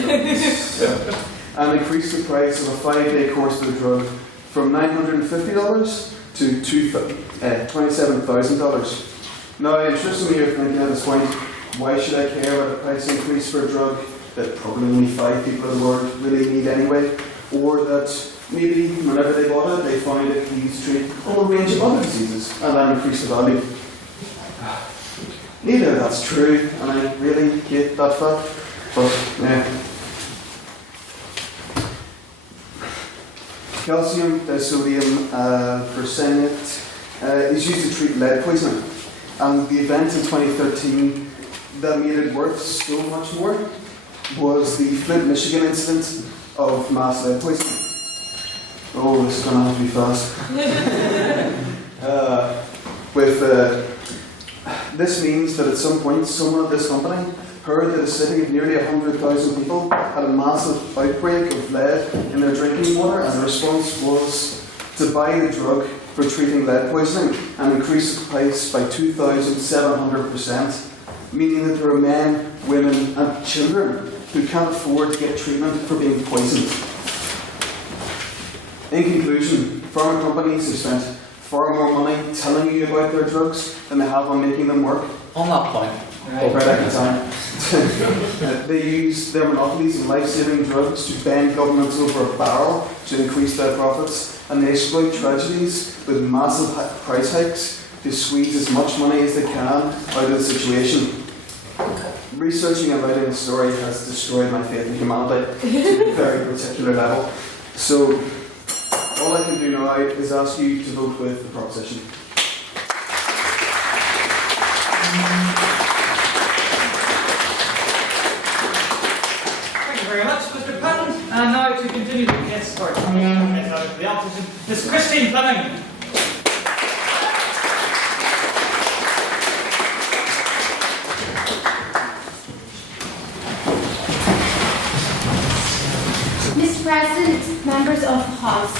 Yeah. And increased the price of a 5-day course of the drug from $950 to $27,000. Now, I'm sure some of you are thinking at this point, why should I care about a price increase for a drug that probably only 5 people in the world really need anyway? Or that maybe whenever they bought it, they found it used to treat a whole range of other diseases and then increase the value. Neither of that's true, and I really hate that fact, but yeah. Calcium disodium percenate is used to treat lead poisoning, and the event in 2013 that made it worth so much more was the Flint, Michigan incident of mass lead poisoning. Oh, this is going to have to be fast. This means that at some point, someone at this company heard that a city of nearly 100,000 people had a massive outbreak of lead in their drinking water, and the response was to buy the drug for treating lead poisoning and increase the price by 2,700%, meaning that there are men, women and children who can't afford to get treatment for being poisoned. In conclusion, pharma companies have spent far more money telling you about their drugs than they have on making them work. On that point, they use their monopolies in life-saving drugs to bend governments over a barrel to increase their profits, and they exploit tragedies with massive price hikes to squeeze as much money as they can out of the situation. Researching and writing the story has destroyed my faith in humanity to a very particular level. So, all I can do now is ask you to vote with the proposition. Thank you very much, Mr. Patton. And now to continue the case for the opposition, Ms. Christine Fleming. Mr. President, members of the House,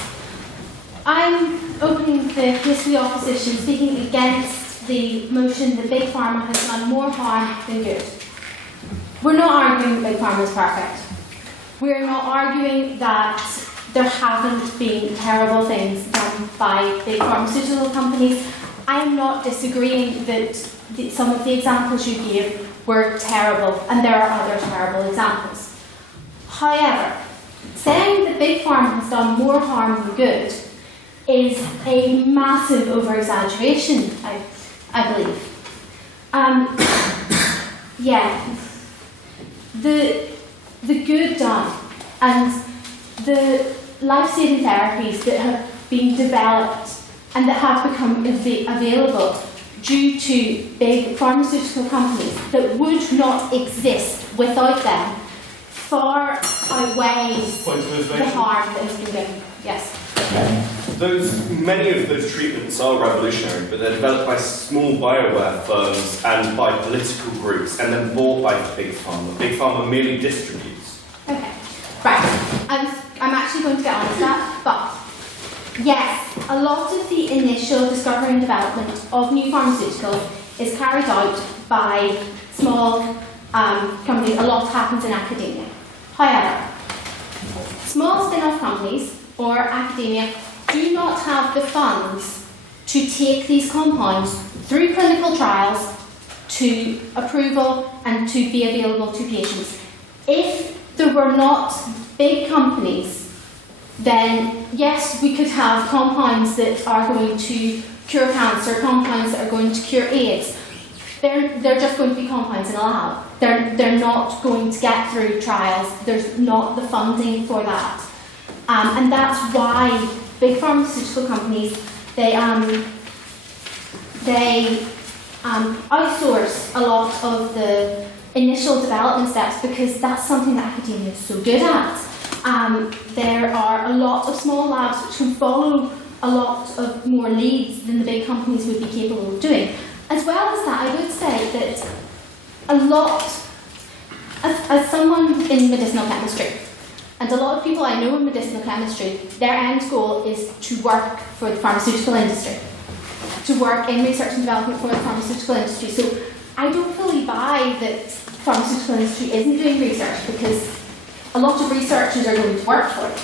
I'm opening the case for the opposition, speaking against the motion that Big Pharma has done more harm than good. We're not arguing that Big Pharma is perfect. We're not arguing that there haven't been terrible things done by big pharmaceutical companies. I'm not disagreeing that some of the examples you gave were terrible, and there are other terrible examples. However, saying that big pharma has done more harm than good is a massive over-exaggeration, I believe. Yeah, the good done and the life-saving therapies that have been developed and that have become available due to big pharmaceutical companies that would not exist without them far outweighs the harm that has been done. Yes. Many of those treatments are revolutionary, but they're developed by small bioware firms and by political groups, and then bought by Big Pharma. Big Pharma merely distributes. Okay, right. I'm actually going to get on to that, but yes, a lot of the initial discovery and development of new pharmaceuticals is carried out by small companies. A lot happens in academia. However, small spin-off companies or academia do not have the funds to take these compounds through clinical trials to approval and to be available to patients. If there were not big companies, then yes, we could have compounds that are going to cure cancer, compounds that are going to cure AIDS. They're just going to be compounds in a lab. They're not going to get through trials. There's not the funding for that. And that's why big pharmaceutical companies, they outsource a lot of the initial development steps because that's something that academia is so good at. There are a lot of small labs which can follow a lot of more leads than the big companies would be capable of doing. As well as that, I would say that a lot, as someone in medicinal chemistry, and a lot of people I know in medicinal chemistry, their end goal is to work for the pharmaceutical industry, to work in research and development for the pharmaceutical industry. So I don't fully buy that the pharmaceutical industry isn't doing research, because a lot of researchers are going to work for it.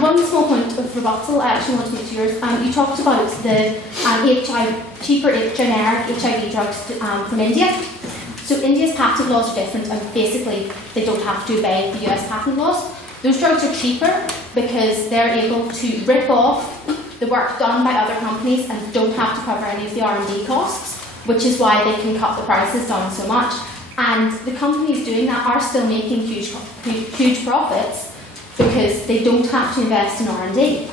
One small point of rebuttal I actually want to make to yours. You talked about the cheaper generic HIV drugs from India. So India's patent laws are different, and basically they don't have to obey the US patent laws. Those drugs are cheaper because they're able to rip off the work done by other companies and don't have to cover any of the R&D costs, which is why they can cut the prices down so much. And the companies doing that are still making huge profits because they don't have to invest in R&D.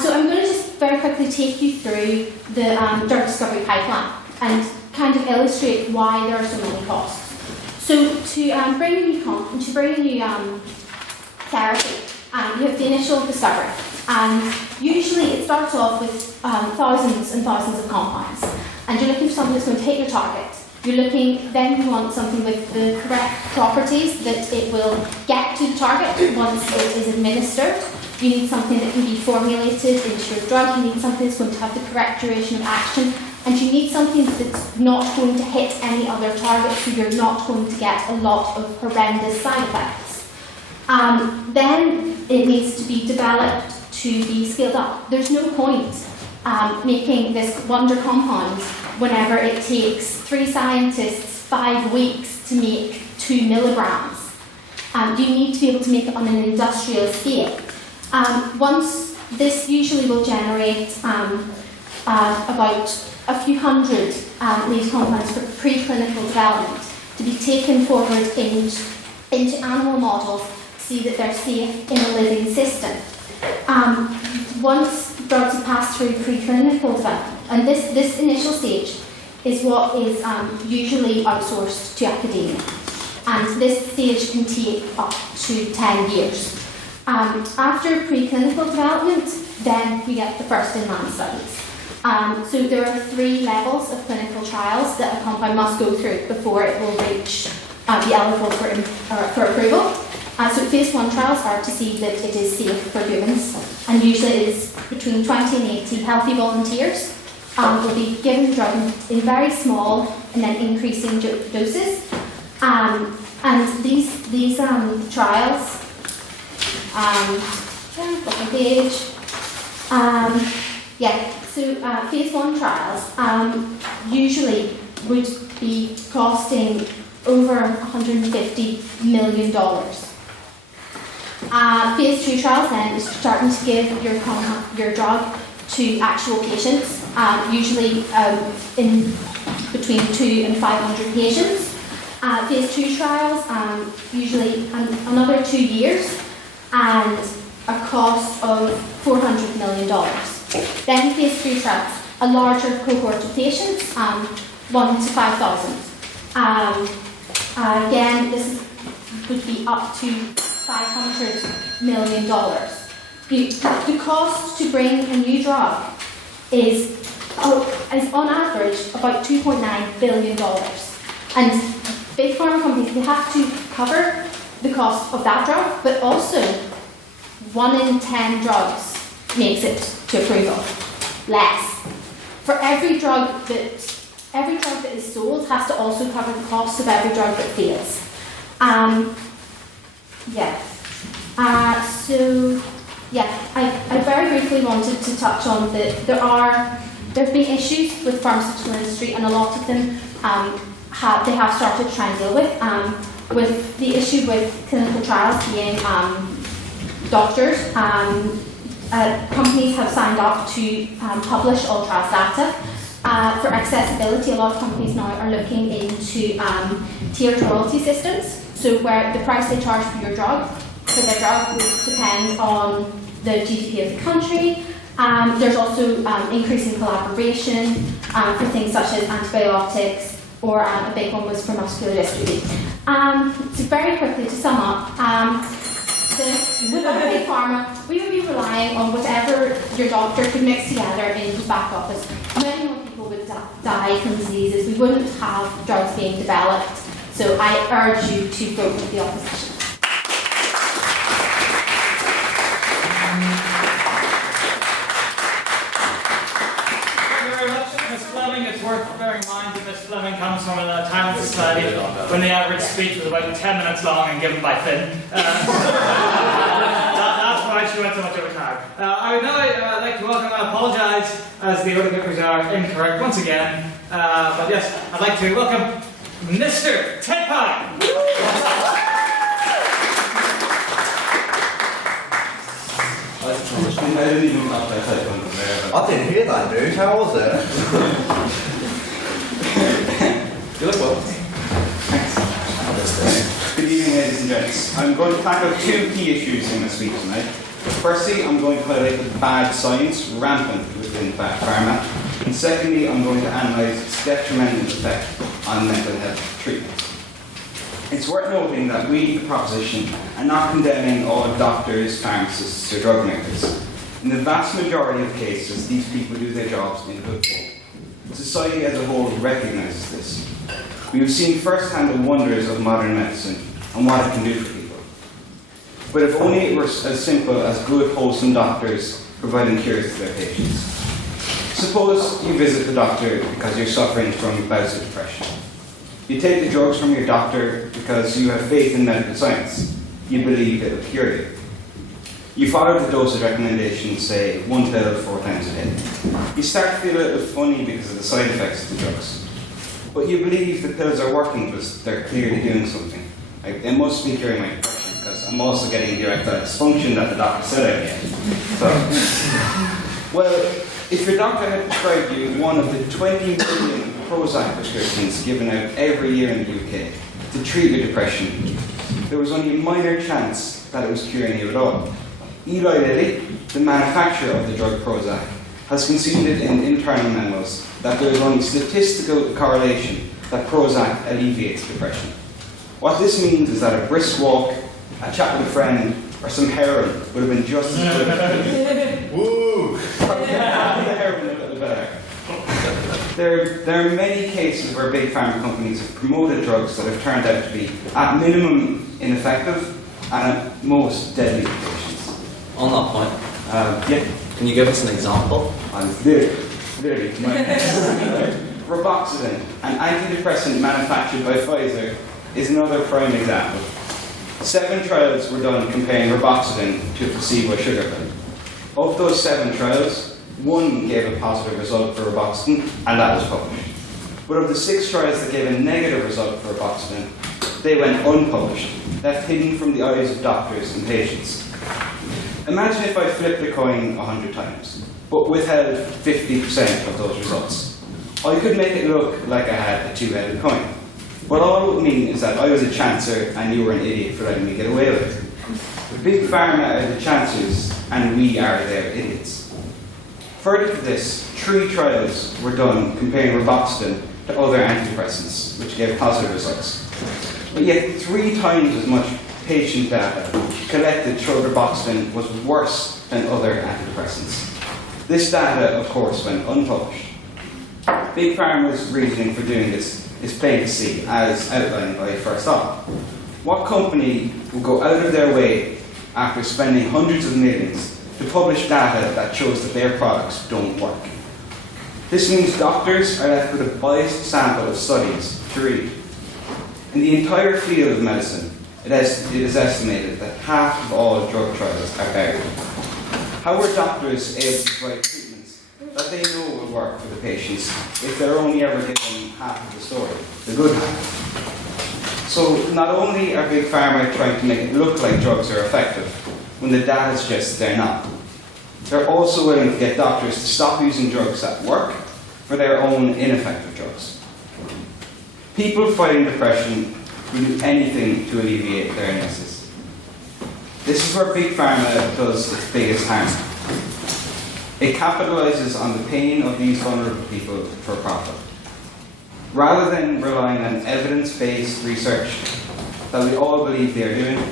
So I'm going to just very quickly take you through the drug discovery pipeline and kind of illustrate why there are so many costs. So to bring a new therapy, you have the initial discovery, and usually it starts off with thousands and thousands of compounds, and you're looking for something that's going to hit your target. Then you want something with the correct properties that it will get to the target once it is administered. You need something that can be formulated into your drug. You need something that's going to have the correct duration of action. And you need something that's not going to hit any other target, so you're not going to get a lot of horrendous side effects. Then it needs to be developed to be scaled up. There's no point making this wonder compound whenever it takes 3 scientists 5 weeks to make 2 milligrams. You need to be able to make it on an industrial scale. Once this usually will generate about a few hundred lead compounds for preclinical development to be taken forward into animal models to see that they're safe in a living system. Once drugs have passed through preclinical development, and this initial stage is what is usually outsourced to academia, and this stage can take up to 10 years. After preclinical development, then we get the first in-man studies. So there are 3 levels of clinical trials that a compound must go through before it will reach be eligible for approval. So phase 1 trials are to see that it is safe for humans, and usually it is between 20 and 80 healthy volunteers will be given the drug in very small and then increasing doses. And these trials, page. So phase 1 trials usually would be costing over $150 million. Phase 2 trials then is starting to give your drug to actual patients, usually in between 200 and 500 patients. Phase 2 trials, usually another 2 years, and a cost of $400 million. Then phase 3 trials, a larger cohort of patients, 1 to 5,000. Again, this would be up to $500 million. The cost to bring a new drug is on average about $2.9 billion. And big pharma companies, they have to cover the cost of that drug, but also 1 in 10 drugs makes it to approval. Less. For every drug that is sold has to also cover the cost of every drug that fails. I very briefly wanted to touch on that there have been issues with the pharmaceutical industry, and a lot of them they have started to try and deal with the issue with clinical trials being doctors. Companies have signed up to publish all trials data. For accessibility, a lot of companies now are looking into tiered royalty systems, so where the price they charge for their drug would depend on the GDP of the country. There's also increasing collaboration for things such as antibiotics, or a big one was for muscular dystrophy. So very quickly to sum up, with our big pharma, we would be relying on whatever your doctor could mix together in his back office. Many more people would die from diseases. We wouldn't have drugs being developed. So I urge you to vote with the opposition. It's worth bearing in mind that Miss Fleming comes from a talent society when the average speech was about 10 minutes long and given by Finn. That's why she went so much over time. I would now like to welcome and apologise as the order papers are incorrect once again. But yes, I'd like to welcome Mr. Ted Pye. I didn't hear that, dude. How was it? You look well. Good evening, ladies and gents. I'm going to tackle 2 key issues in my speech tonight. Firstly, I'm going to highlight the bad science rampant within pharma. And secondly, I'm going to analyse its detrimental effect on mental health treatment. It's worth noting that we, the proposition, are not condemning all doctors, pharmacists, or drug makers. In the vast majority of cases, these people do their jobs in good faith. Society as a whole recognises this. We have seen firsthand the wonders of modern medicine and what it can do for people. But if only it were as simple as good, wholesome doctors providing cures to their patients. Suppose you visit the doctor because you're suffering from bouts of depression. You take the drugs from your doctor because you have faith in medical science. You believe it will cure you. You follow the dosage recommendations, say 1 pill 4 times a day. You start to feel a little funny because of the side effects of the drugs. But you believe the pills are working because they're clearly doing something. Like, they must be curing my depression because I'm also getting the erectile dysfunction that the doctor said I get. So, well, if your doctor had prescribed you one of the 20 million Prozac prescriptions given out every year in the UK to treat your depression, there was only a minor chance that it was curing you at all. Eli Lilly, the manufacturer of the drug Prozac, has conceded in internal memos that there is only statistical correlation that Prozac alleviates depression. What this means is that a brisk walk, a chat with a friend, or some heroin would have been just as good. Woo! The heroin a little better. There are many cases where big pharma companies have promoted drugs that have turned out to be, at minimum, ineffective and at most deadly to patients. On that point, Yeah. can you give us an example? Literally. Roboxetine, an antidepressant manufactured by Pfizer, is another prime example. 7 trials were done comparing reboxetine to a placebo sugar pill. Of those 7 trials, 1 gave a positive result for reboxetine, and that was published. But of the 6 trials that gave a negative result for reboxetine, they went unpublished, left hidden from the eyes of doctors and patients. Imagine if I flipped a coin 100 times, but withheld 50% of those results. I could make it look like I had a 2-headed coin. But all it would mean is that I was a chancer and you were an idiot for letting me get away with it. The big pharma are the chancers and we are their idiots. Further to this, 3 trials were done comparing reboxetine to other antidepressants, which gave positive results. But yet 3 times as much patient data collected showed reboxetine was worse than other antidepressants. This data, of course, went unpublished. Big Pharma's reasoning for doing this is plain to see, as outlined by First Off. What company will go out of their way after spending hundreds of millions to publish data that shows that their products don't work? This means doctors are left with a biased sample of studies to read. In the entire field of medicine, it is estimated that half of all drug trials are buried. How are doctors able to provide treatments that they know will work for the patients if they're only ever given half of the story, the good half? So not only are Big Pharma trying to make it look like drugs are effective when the data suggests they're not, they're also willing to get doctors to stop using drugs that work for their own ineffective drugs. People fighting depression will do anything to alleviate their illnesses. This is where Big Pharma does its biggest harm. It capitalizes on the pain of these vulnerable people for profit. Rather than relying on evidence-based research that we all believe they are doing,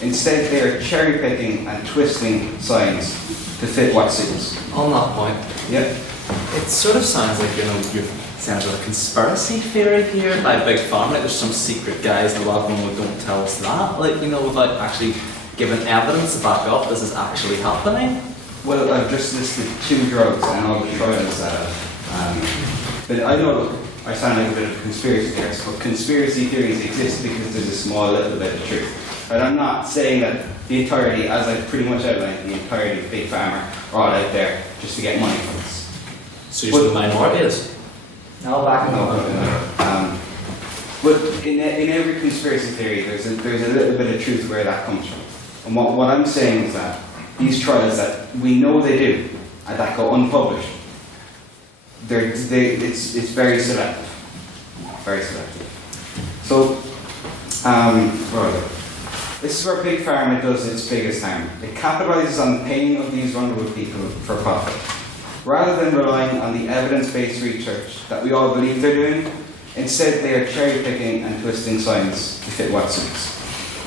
instead they are cherry-picking and twisting science to fit what suits. On that point, Yep. it sort of sounds like, you're saying there's a conspiracy theory here by Big Pharma, like there's some secret guys in the lab who don't tell us that, without actually giving evidence to back up this is actually happening. Well, I've just listed 2 drugs and all the trials that but I know, look, I sound like a bit of a conspiracy theorist, but conspiracy theories exist because there's a small little bit of truth. But I'm not saying that the entirety, as I've pretty much outlined, the entirety of Big Pharma are all out there just to get money from us. So you're the minority is? No, back no. But in every conspiracy theory, there's a little bit of truth where that comes from. And what I'm saying is that these trials that we know they do and that go unpublished, it's very selective. Very selective. So, this is where Big Pharma does its biggest harm. It capitalizes on the pain of these vulnerable people for profit. Rather than relying on the evidence-based research that we all believe they're doing, instead they are cherry-picking and twisting science to fit what suits.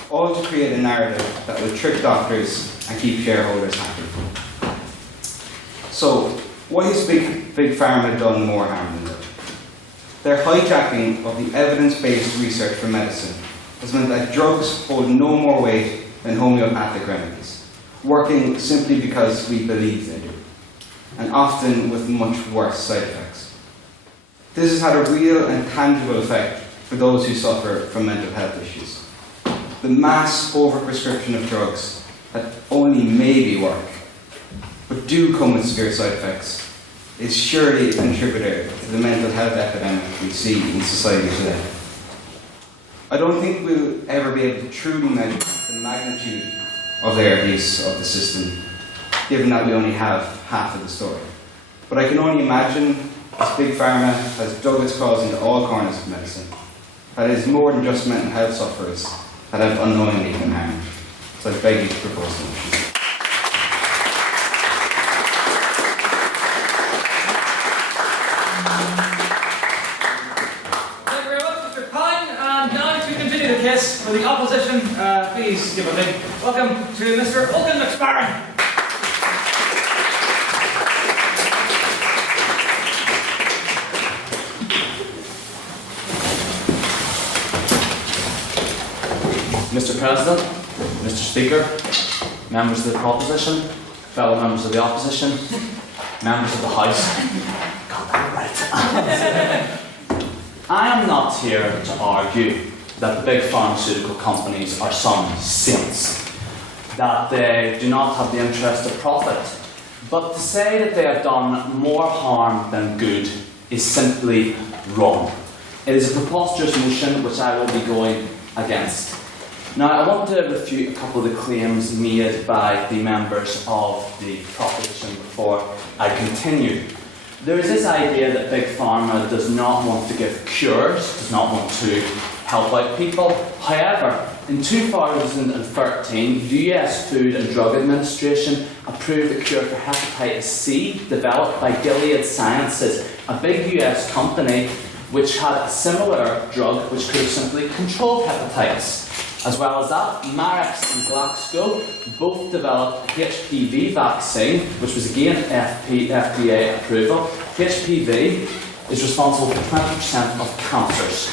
All to create a narrative that will trick doctors and keep shareholders happy. So, why has Big Pharma done more harm than good? Their hijacking of the evidence-based research for medicine has meant that drugs hold no more weight than homeopathic remedies, working simply because we believe they do, and often with much worse side effects. This has had a real and tangible effect for those who suffer from mental health issues. The mass overprescription of drugs that only maybe work, but do come with severe side effects, is surely a contributor to the mental health epidemic we see in society today. I don't think we'll ever be able to truly measure the magnitude of their abuse of the system, given that we only have half of the story. But I can only imagine as Big Pharma has dug its claws into all corners of medicine, that it is more than just mental health sufferers that have unknowingly been harmed. So I beg you to propose the motion. Thank you very much, Mr. Pine. And now to continue the case for the opposition, please give a big welcome to Mr. Oaken McSparran. Mr. President, Mr. Speaker, members of the proposition, fellow members of the opposition, members of the House. Got that right. I am not here to argue that the big pharmaceutical companies are some saints, that they do not have the interest of profit. But to say that they have done more harm than good is simply wrong. It is a preposterous notion which I will be going against. Now, I want to refute a couple of the claims made by the members of the proposition before I continue. There is this idea that Big Pharma does not want to give cures, does not want to help out people. However, in 2013, the US Food and Drug Administration approved a cure for hepatitis C developed by Gilead Sciences, a big US company which had a similar drug which could have simply controlled hepatitis. As well as that, Marex and Glaxo both developed a HPV vaccine, which was again FDA approval. HPV is responsible for 20% of cancers.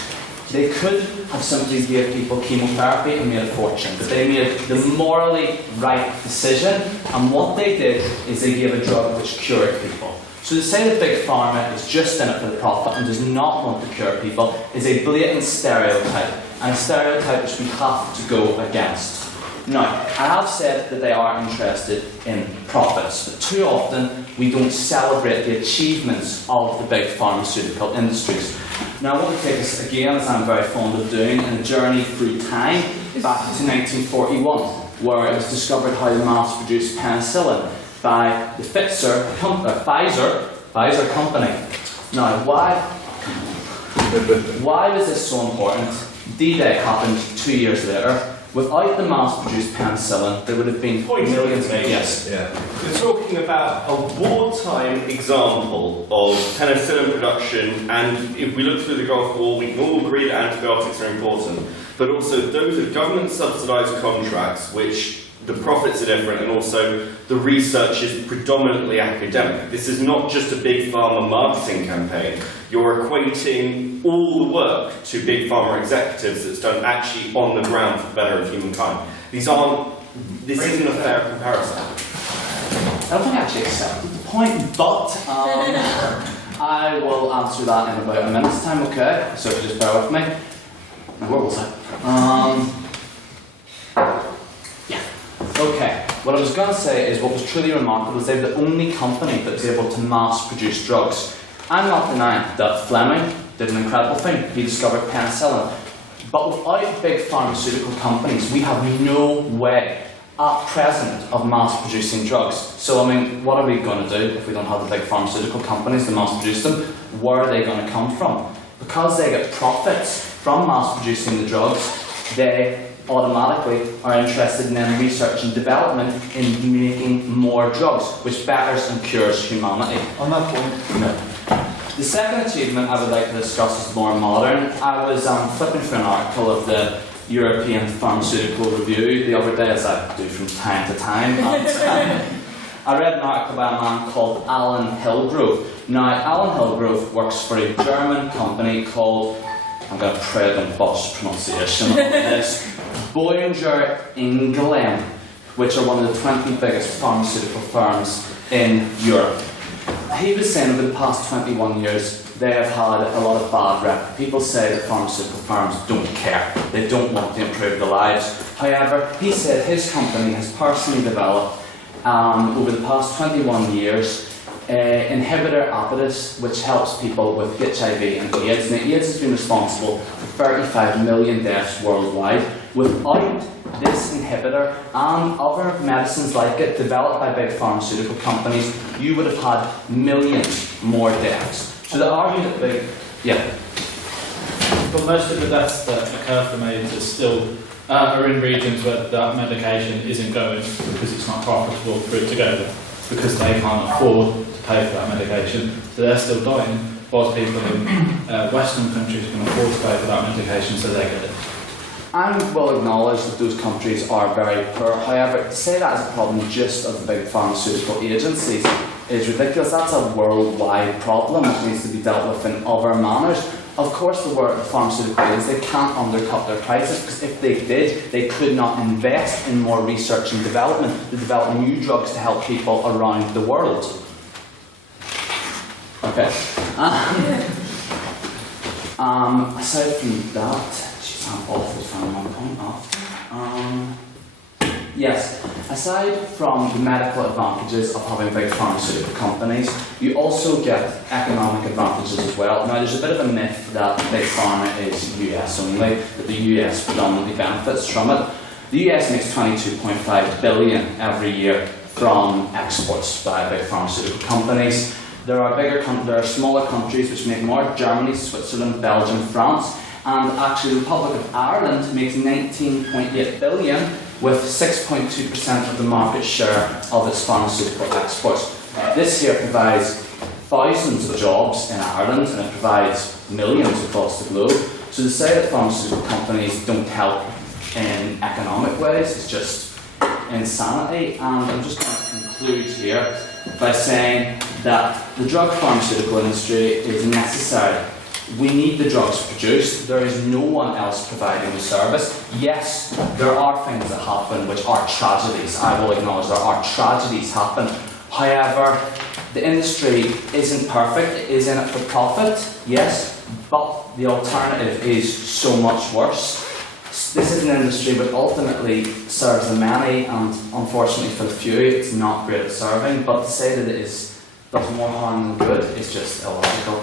They could have simply gave people chemotherapy and made a fortune, but they made the morally right decision, and what they did is they gave a drug which cured people. So to say that Big Pharma is just in it for the profit and does not want to cure people is a blatant stereotype, and a stereotype which we have to go against. Now, I have said that they are interested in profits, but too often we don't celebrate the achievements of the big pharmaceutical industries. Now, I want to take us again, as I'm very fond of doing, in a journey through time back to 1941, where it was discovered how to mass-produce penicillin by the Pfizer company. Now, why was this so important? D-Day happened 2 years later. Without the mass-produced penicillin, there would have been millions of yes. We're talking about a wartime example of penicillin production, and if we look through the Gulf War, we can all agree that antibiotics are important, but also those are government-subsidised contracts, which the profits are different, and also the research is predominantly academic. This is not just a big pharma marketing campaign. You're equating all the work to big pharma executives that's done actually on the ground for the better of humankind. This isn't a fair comparison. I don't think I actually accepted the point, but I will answer that in about a minute's time, okay? So just bear with me. Now, where was I? Okay, what I was going to say is what was truly remarkable is they were the only company that was able to mass produce drugs. I'm not denying that Fleming did an incredible thing. He discovered penicillin. But without big pharmaceutical companies, we have no way at present of mass producing drugs. So, I mean, what are we going to do if we don't have the big pharmaceutical companies to mass produce them? Where are they going to come from? Because they get profits from mass producing the drugs, they automatically are interested in then research and development in making more drugs, which betters and cures humanity. On that point, no. The second achievement I would like to discuss is more modern. I was flipping through an article of the European Pharmaceutical Review the other day, as I do from time to time, and I read an article by a man called Alan Hillgrove. Now, Alan Hillgrove works for a German company called, I'm going to pray the botched pronunciation of this, Boehringer Ingelheim, which are one of the 20 biggest pharmaceutical firms in Europe. He was saying over the past 21 years they have had a lot of bad rep. People say that pharmaceutical firms don't care. They don't want to improve their lives. However, he said his company has personally developed, over the past 21 years, inhibitor apparatus which helps people with HIV and AIDS. Now, AIDS has been responsible for 35 million deaths worldwide. Without this inhibitor and other medicines like it developed by big pharmaceutical companies, you would have had millions more deaths. So the argument that But most of the deaths that occur from AIDS are in regions where that medication isn't going because it's not profitable for it to go there, because they can't afford to pay for that medication, so they're still dying, whilst people in Western countries can afford to pay for that medication, so they get it. I will acknowledge that those countries are very poor. However, to say that is a problem just of the big pharmaceutical agencies is ridiculous. That's a worldwide problem which needs to be dealt with in other manners. Of course, the pharmaceutical agencies, they can't undercut their prices, because if they did, they could not invest in more research and development to develop new drugs to help people around the world. Okay. Aside from that, all Yes. Aside from the medical advantages of having big pharmaceutical companies, you also get economic advantages as well. Now, there's a bit of a myth that big pharma is US only, that the US predominantly benefits from it. The US makes $22.5 billion every year from exports by big pharmaceutical companies. There are smaller countries which make more: Germany, Switzerland, Belgium, France, and actually the Republic of Ireland makes $19.8 billion with 6.2% of the market share of its pharmaceutical exports. This here provides thousands of jobs in Ireland, and it provides millions across the globe. So to say that pharmaceutical companies don't help in economic ways is just insanity. And I'm just going to conclude here by saying that the drug pharmaceutical industry is necessary. We need the drugs produced. There is no one else providing the service. Yes, there are things that happen which are tragedies. I will acknowledge there are tragedies happen. However, the industry isn't perfect. It is in it for profit, yes, but the alternative is so much worse. This is an industry which ultimately serves the many, and unfortunately for the few, it's not great at serving. But to say that it does more harm than good is just illogical.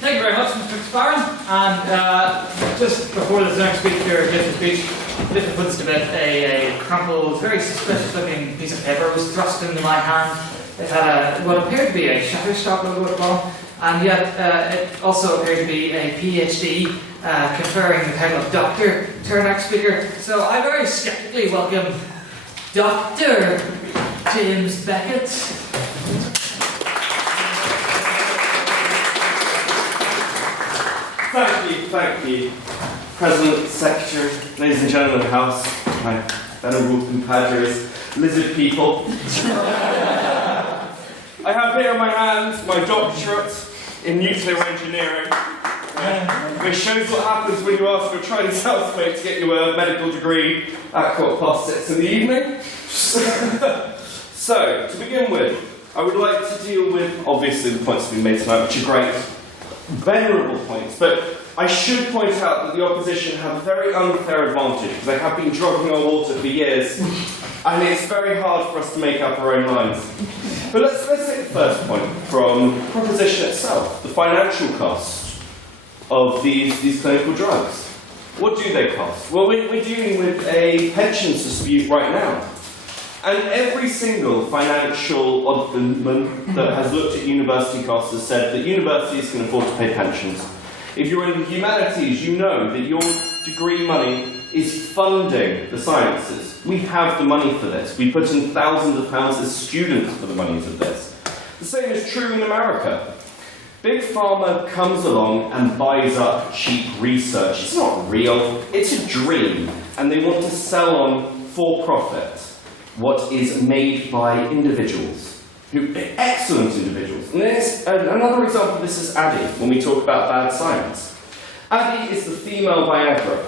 Thank you very much, Mr. McSparren. And just before this next speaker gives his speech, Little puts to bed a crumpled, very suspicious-looking piece of paper was thrust into my hand. It had what appeared to be a Shutterstock logo at the bottom, and yet it also appeared to be a PhD conferring the title of Doctor to our next speaker. So I very skeptically welcome Dr. James Beckett. Thank you. President, Secretary, ladies and gentlemen of the House, my venerable compadres, lizard people. I have here in my hand my doctorate in nuclear engineering, which shows what happens when you ask your Chinese housemate to get you a medical degree at 6:15 in the evening. So, to begin with, I would like to deal with, obviously, the points that have been made tonight, which are great, venerable points, but I should point out that the opposition have a very unfair advantage because they have been drugging our water for years, and it's very hard for us to make up our own minds. But let's take the first point from the proposition itself, the financial cost of these clinical drugs. What do they cost? Well, we're dealing with a pensions dispute right now. And every single financial ombudsman that has looked at university costs has said that universities can afford to pay pensions. If you're in the humanities, you know that your degree money is funding the sciences. We have the money for this. We put in thousands of pounds as students for the monies of this. The same is true in America. Big Pharma comes along and buys up cheap research. It's not real, it's a dream. And they want to sell on for profit what is made by individuals. Excellent individuals. And another example of this is Addy, when we talk about bad science. Addy is the female Viagra.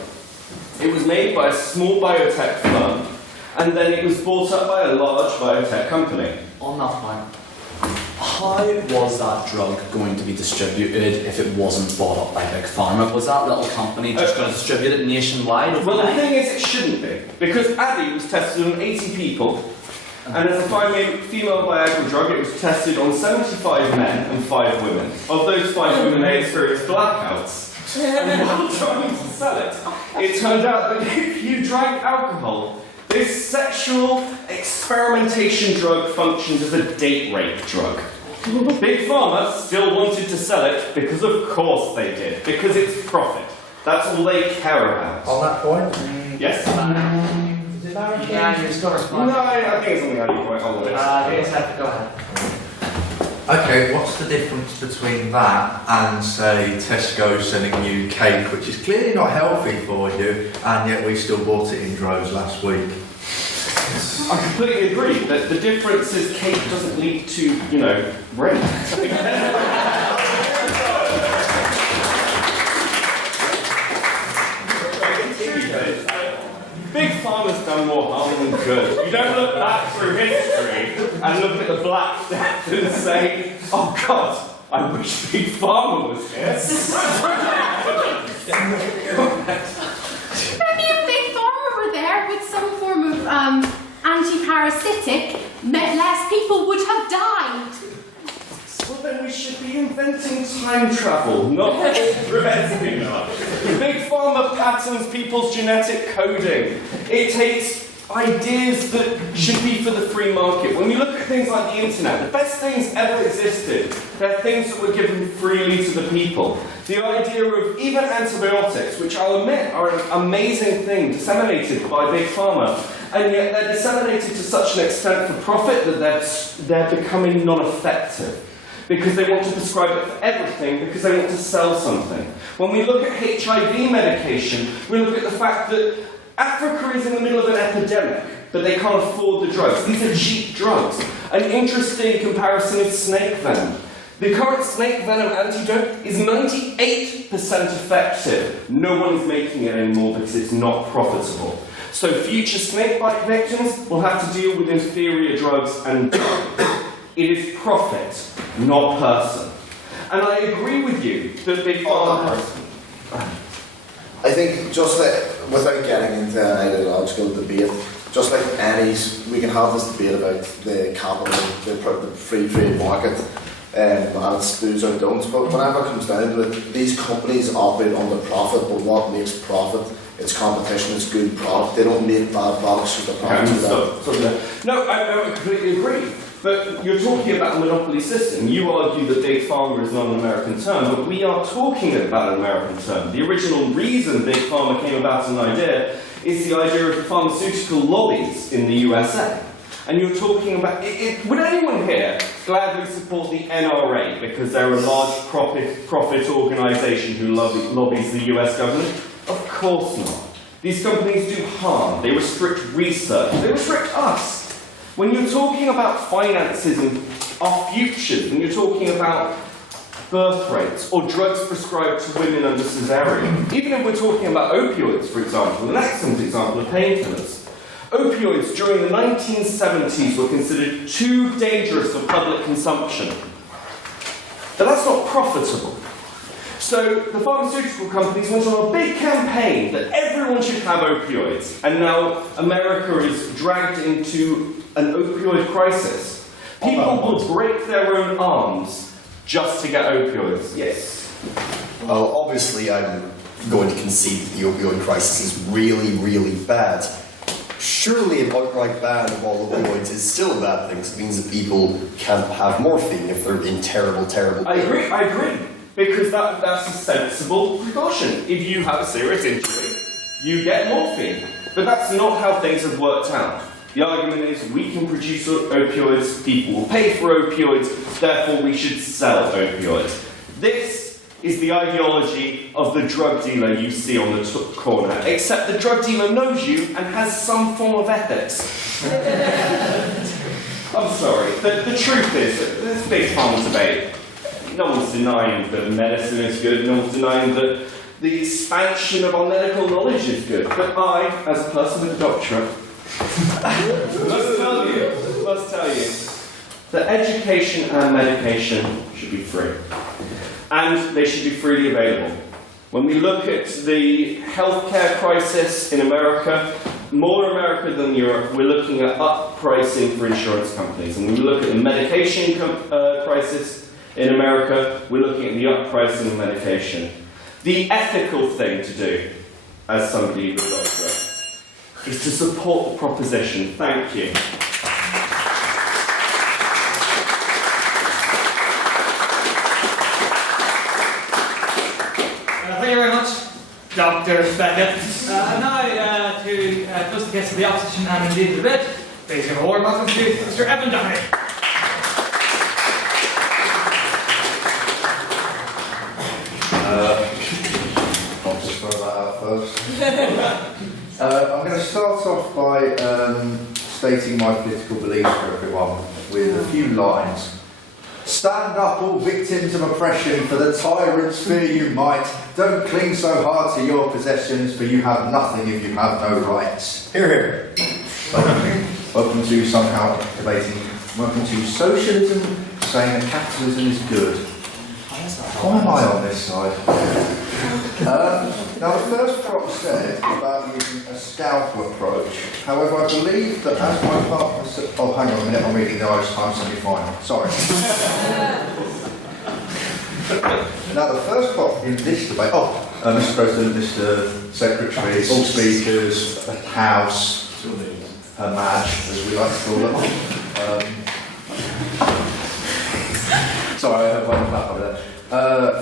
It was made by a small biotech firm, and then it was bought up by a large biotech company. On that point, how was that drug going to be distributed if it wasn't bought up by Big Pharma? Was that little company just going to distribute it nationwide overnight? Well, the thing is, it shouldn't be, because Addy was tested on 80 people, and as a female Viagra drug, it was tested on 75 men and 5 women. Of those 5 women, they experienced blackouts. And while trying to sell it, it turned out that if you drank alcohol, this sexual experimentation drug functions as a date rape drug. Big Pharma still wanted to sell it because of course they did, because it's profit. That's all they care about. On that point? Yes? Yeah, you're still responding. No, I think it's something I need to wait on this. Go ahead. Okay, what's the difference between that and, say, Tesco sending you cake, which is clearly not healthy for you, and yet we still bought it in droves last week? I completely agree that the difference is cake doesn't lead to, rent. Big Pharma's done more harm than good. You don't look back through history and look at the Black Death and say, oh God, I wish Big Pharma was here. Maybe if Big Pharma were there with some form of anti-parasitic, less people would have died. Well, then we should be inventing time travel, not preventing it. Big Pharma patents people's genetic coding. It takes ideas that should be for the free market. When you look at things like the internet, the best things ever existed. They're things that were given freely to the people. The idea of even antibiotics, which I'll admit are an amazing thing, disseminated by Big Pharma, and yet they're disseminated to such an extent for profit that they're becoming non-effective. Because they want to prescribe it for everything, because they want to sell something. When we look at HIV medication, we look at the fact that Africa is in the middle of an epidemic, but they can't afford the drugs. These are cheap drugs. An interesting comparison is snake venom. The current snake venom antidote is 98% effective. No one is making it anymore because it's not profitable. So future snakebite victims will have to deal with inferior drugs and it is profit, not person. And I agree with you that Big Pharma... I think just without getting into an ideological debate, just like we can have this debate about the capital, the free trade market, and its do's or don'ts, but whenever it comes down to it, these companies operate under profit, but what makes profit? It's competition, it's good product. They don't make bad products for the products. No, I completely agree. But you're talking about a monopoly system. You argue that Big Pharma is not an American term, but we are talking about an American term. The original reason Big Pharma came about as an idea is the idea of pharmaceutical lobbies in the USA. And you're talking about... would anyone here gladly support the NRA because they're a large profit organisation who lobbies the US government? Of course not. These companies do harm. They restrict research. They restrict us. When you're talking about finances and our futures, when you're talking about birth rates or drugs prescribed to women under cesarean, even if we're talking about opioids, for example, an excellent example of painkillers. Opioids during the 1970s were considered too dangerous for public consumption. But that's not profitable. So the pharmaceutical companies went on a big campaign that everyone should have opioids, and now America is dragged into an opioid crisis. People will break their own arms just to get opioids. Yes. Well, obviously I'm going to concede that the opioid crisis is really, really bad. Surely an outright ban of all opioids is still a bad thing, because it means that people can't have morphine if they're in terrible, terrible pain. I agree. Because that's a sensible precaution. If you have a serious injury, you get morphine. But that's not how things have worked out. The argument is we can produce opioids, people will pay for opioids, therefore we should sell opioids. This is the ideology of the drug dealer you see on the corner, except the drug dealer knows you and has some form of ethics. I'm sorry, the truth is, this Big Pharma debate, no one's denying that medicine is good, no one's denying that the expansion of our medical knowledge is good. But I, as a person with a doctorate, must tell you that education and medication should be free. And they should be freely available. When we look at the healthcare crisis in America, more America than Europe, we're looking at up pricing for insurance companies. And when we look at the medication crisis in America, we're looking at the up pricing of medication. The ethical thing to do, as somebody with a doctorate, is to support the proposition. Thank you. Thank you very much, Dr. Beckett. And now, to close the case of the opposition and indeed the debate, please give a warm welcome to Mr. Evan Doherty. I'll just throw that out first. I'm going to start off by stating my political beliefs for everyone with a few lines. Stand up, all victims of oppression, for the tyrants fear you might. Don't cling so hard to your possessions, for you have nothing if you have no rights. Hear, hear. Welcome to somehow debating. Welcome to socialism, saying that capitalism is good. Why am I on this side? Now, the first prop said about using a scalpel approach. However, I believe that as my partner said, oh, hang on a minute, I'm reading the Irish Times semi-final. Sorry. Now, the first prop in this debate, Mr. President, Mr. Secretary, all speakers, House, Madge, as we like to call them. Sorry, I went back over there.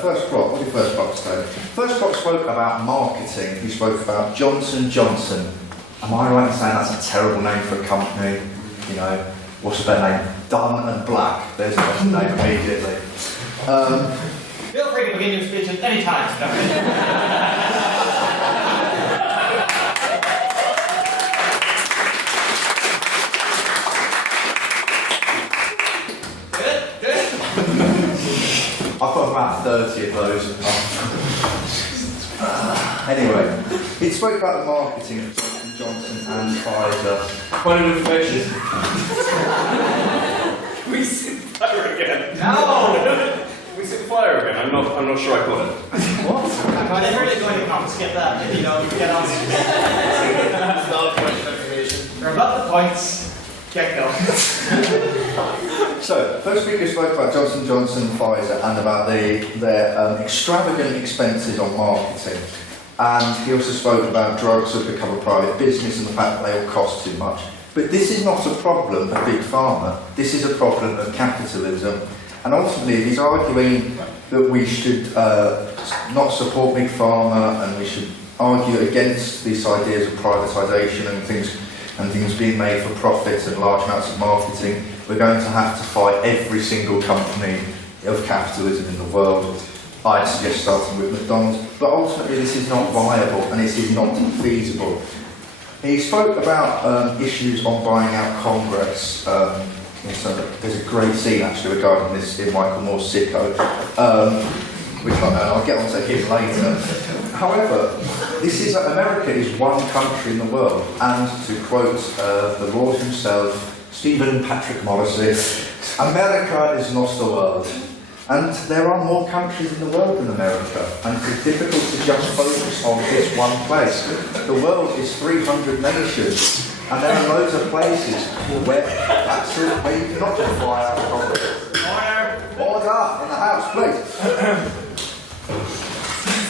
First prop, what did first prop say? First prop spoke about marketing. He spoke about Johnson & Johnson. Am I right in saying that's a terrible name for a company? You know, what's their name? Dun and Black. There's a better name immediately. Feel free to begin your speech at any time, I've got about 30 of those. Anyway, he spoke about the marketing of Johnson and Pfizer. Point of information. We sit fire again. No! We sit fire again. I'm not sure I caught it. What? Are they really going to confiscate that if you don't get on? It's not a point of information. We're about the points. Get going. So, first speaker spoke about Johnson & Johnson and Pfizer and about their extravagant expenses on marketing. And he also spoke about drugs have become a private business and the fact that they all cost too much. But this is not a problem of Big Pharma. This is a problem of capitalism. And ultimately, he's arguing that we should not support Big Pharma and we should argue against these ideas of privatisation and things being made for profit and large amounts of marketing. We're going to have to fight every single company of capitalism in the world. I'd suggest starting with McDonald's, but ultimately this is not viable and this is not feasible. He spoke about issues on buying out Congress. There's a great scene actually regarding this in Michael Moore's Sicko, which I'll get onto him later. However, America is one country in the world, and to quote the Lord himself, Stephen Patrick Morrissey, America is not the world. And there are more countries in the world than America, and it's difficult to just focus on this one place. The world is 300 nations, and there are loads of places where you cannot just fly out of Congress. Order in the House, please.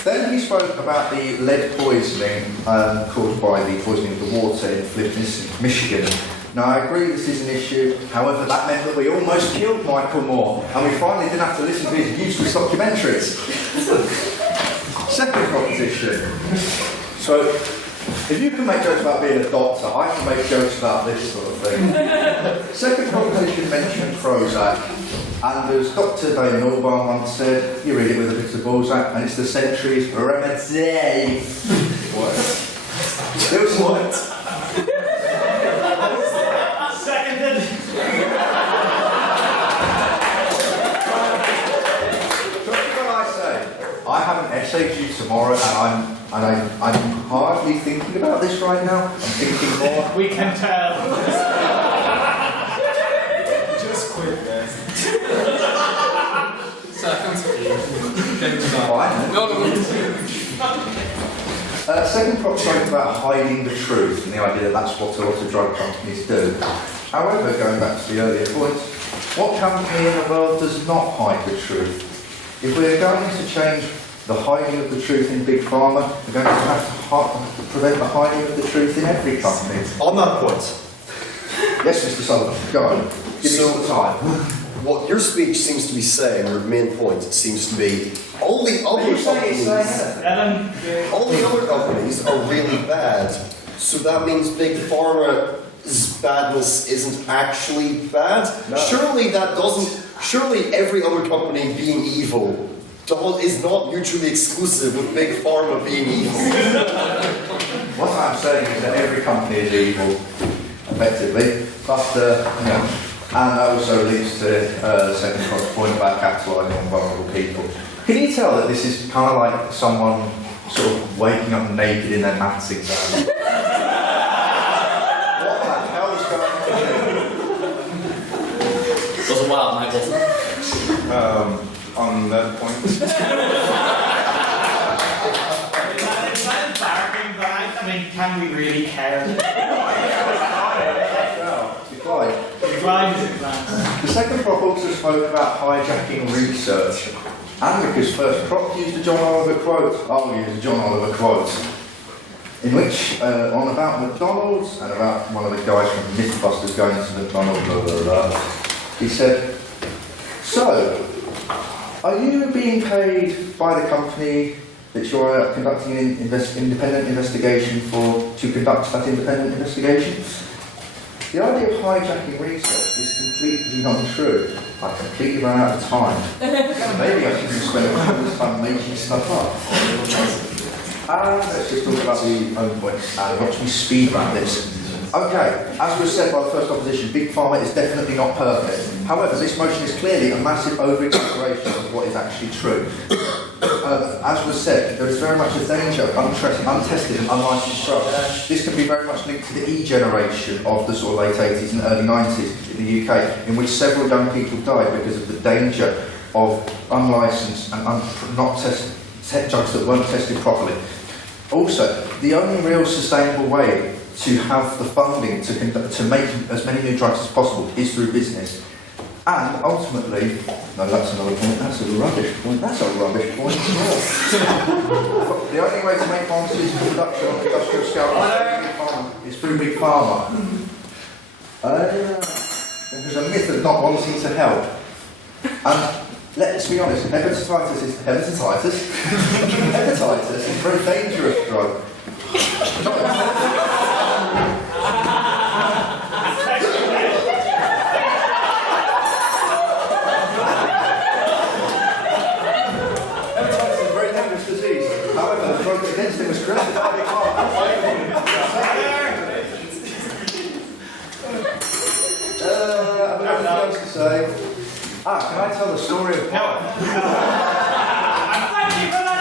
Then he spoke about the lead poisoning caused by the poisoning of the water in Flint, Michigan. Now, I agree this is an issue, however, that meant that we almost killed Michael Moore, and we finally didn't have to listen to his useless documentaries. Second proposition. So, if you can make jokes about being a doctor, I can make jokes about this sort of thing. Second proposition mentioned Prozac, and as Dr. Dave Norbar once said, you read it with a bit of Balzac, and it's the century's remedy. What? It was what? I have an essay due tomorrow, and I'm hardly thinking about this right now. I'm thinking more. We can tell. Just quit, guys. Second prop spoke about hiding the truth and the idea that that's what a lot of drug companies do. However, going back to the earlier point, what company in the world does not hide the truth? If we're going to change the hiding of the truth in Big Pharma, we're going to have to prevent the hiding of the truth in every company. On that point. Yes, Mr. Sullivan, go on. Give me some time. What your speech seems to be saying, your main point, seems to be all the other companies are really bad. So that means Big Pharma's badness isn't actually bad? No. Surely every other company being evil is not mutually exclusive with Big Pharma being evil. What I'm saying is that every company is evil, effectively, but and that also leads to the second point about capitalising on vulnerable people. Can you tell that this is kind of like someone sort of waking up naked in their maths exam? What the hell is going on? Doesn't work, mate, doesn't it? On that point, second prop also spoke about hijacking research. And because first prop used a John Oliver quote, I'll use a John Oliver quote. In which, on about McDonald's and about one of the guys from Mythbusters going to McDonald's, blah, blah, blah, he said, "So, are you being paid by the company that you are conducting an independent investigation to conduct that independent investigation?" The idea of hijacking research is completely untrue. I completely ran out of time. Maybe I should spend all this time making stuff up. And let's just talk about the own points and watch me speed run this. Okay, as was said by the first opposition, Big Pharma is definitely not perfect. However, this motion is clearly a massive over-exaggeration of what is actually true. As was said, there is very much a danger of untested and unlicensed drugs. This can be very much linked to the E-generation of the sort of late 80s and early 90s in the UK, in which several young people died because of the danger of unlicensed and not tested drugs that weren't tested properly. Also, the only real sustainable way to have the funding to make as many new drugs as possible is through business. And ultimately, no, that's another point, that's a rubbish point, that's a rubbish point as well. The only way to make pharmaceutical production on industrial scale is through Big Pharma. There's a myth of not wanting to help. And let's be honest, hepatitis is a very dangerous drug. However, the drug against it was created by Big Pharma. I've got nothing else to say. Can I tell the story of Thank you for that.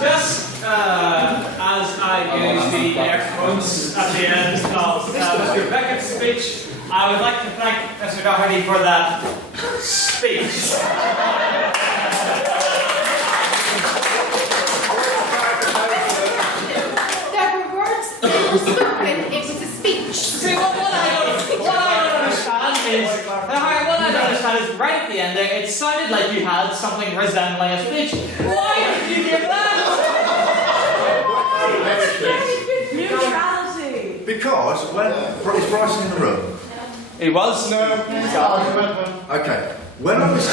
Just as I use the air quotes at the end of Mr. Beckett's speech, I would like to thank Mr. Doherty for that speech. There were words that were spoken, it was a speech. See, what I don't understand is right at the end there, it sounded like you had something resembling a speech. Why did you give that? Neutrality. Because when is Bryson in the room? He was. No. Okay. When I was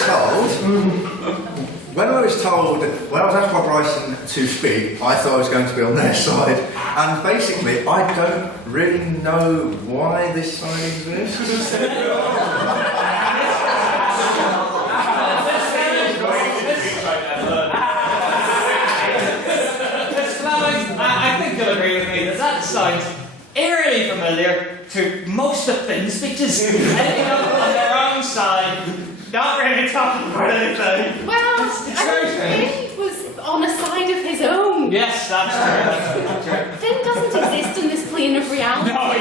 asked by Bryson to speak, I thought I was going to be on their side, and basically, I don't really know why this side exists. I think you'll agree with me that sounds eerily familiar to most of Finn's speeches. Anything else on their own side, not really talking about anything. Well, I think Finn was on a side of his own. Yes, that's true. Finn doesn't exist in this plane of reality. No, you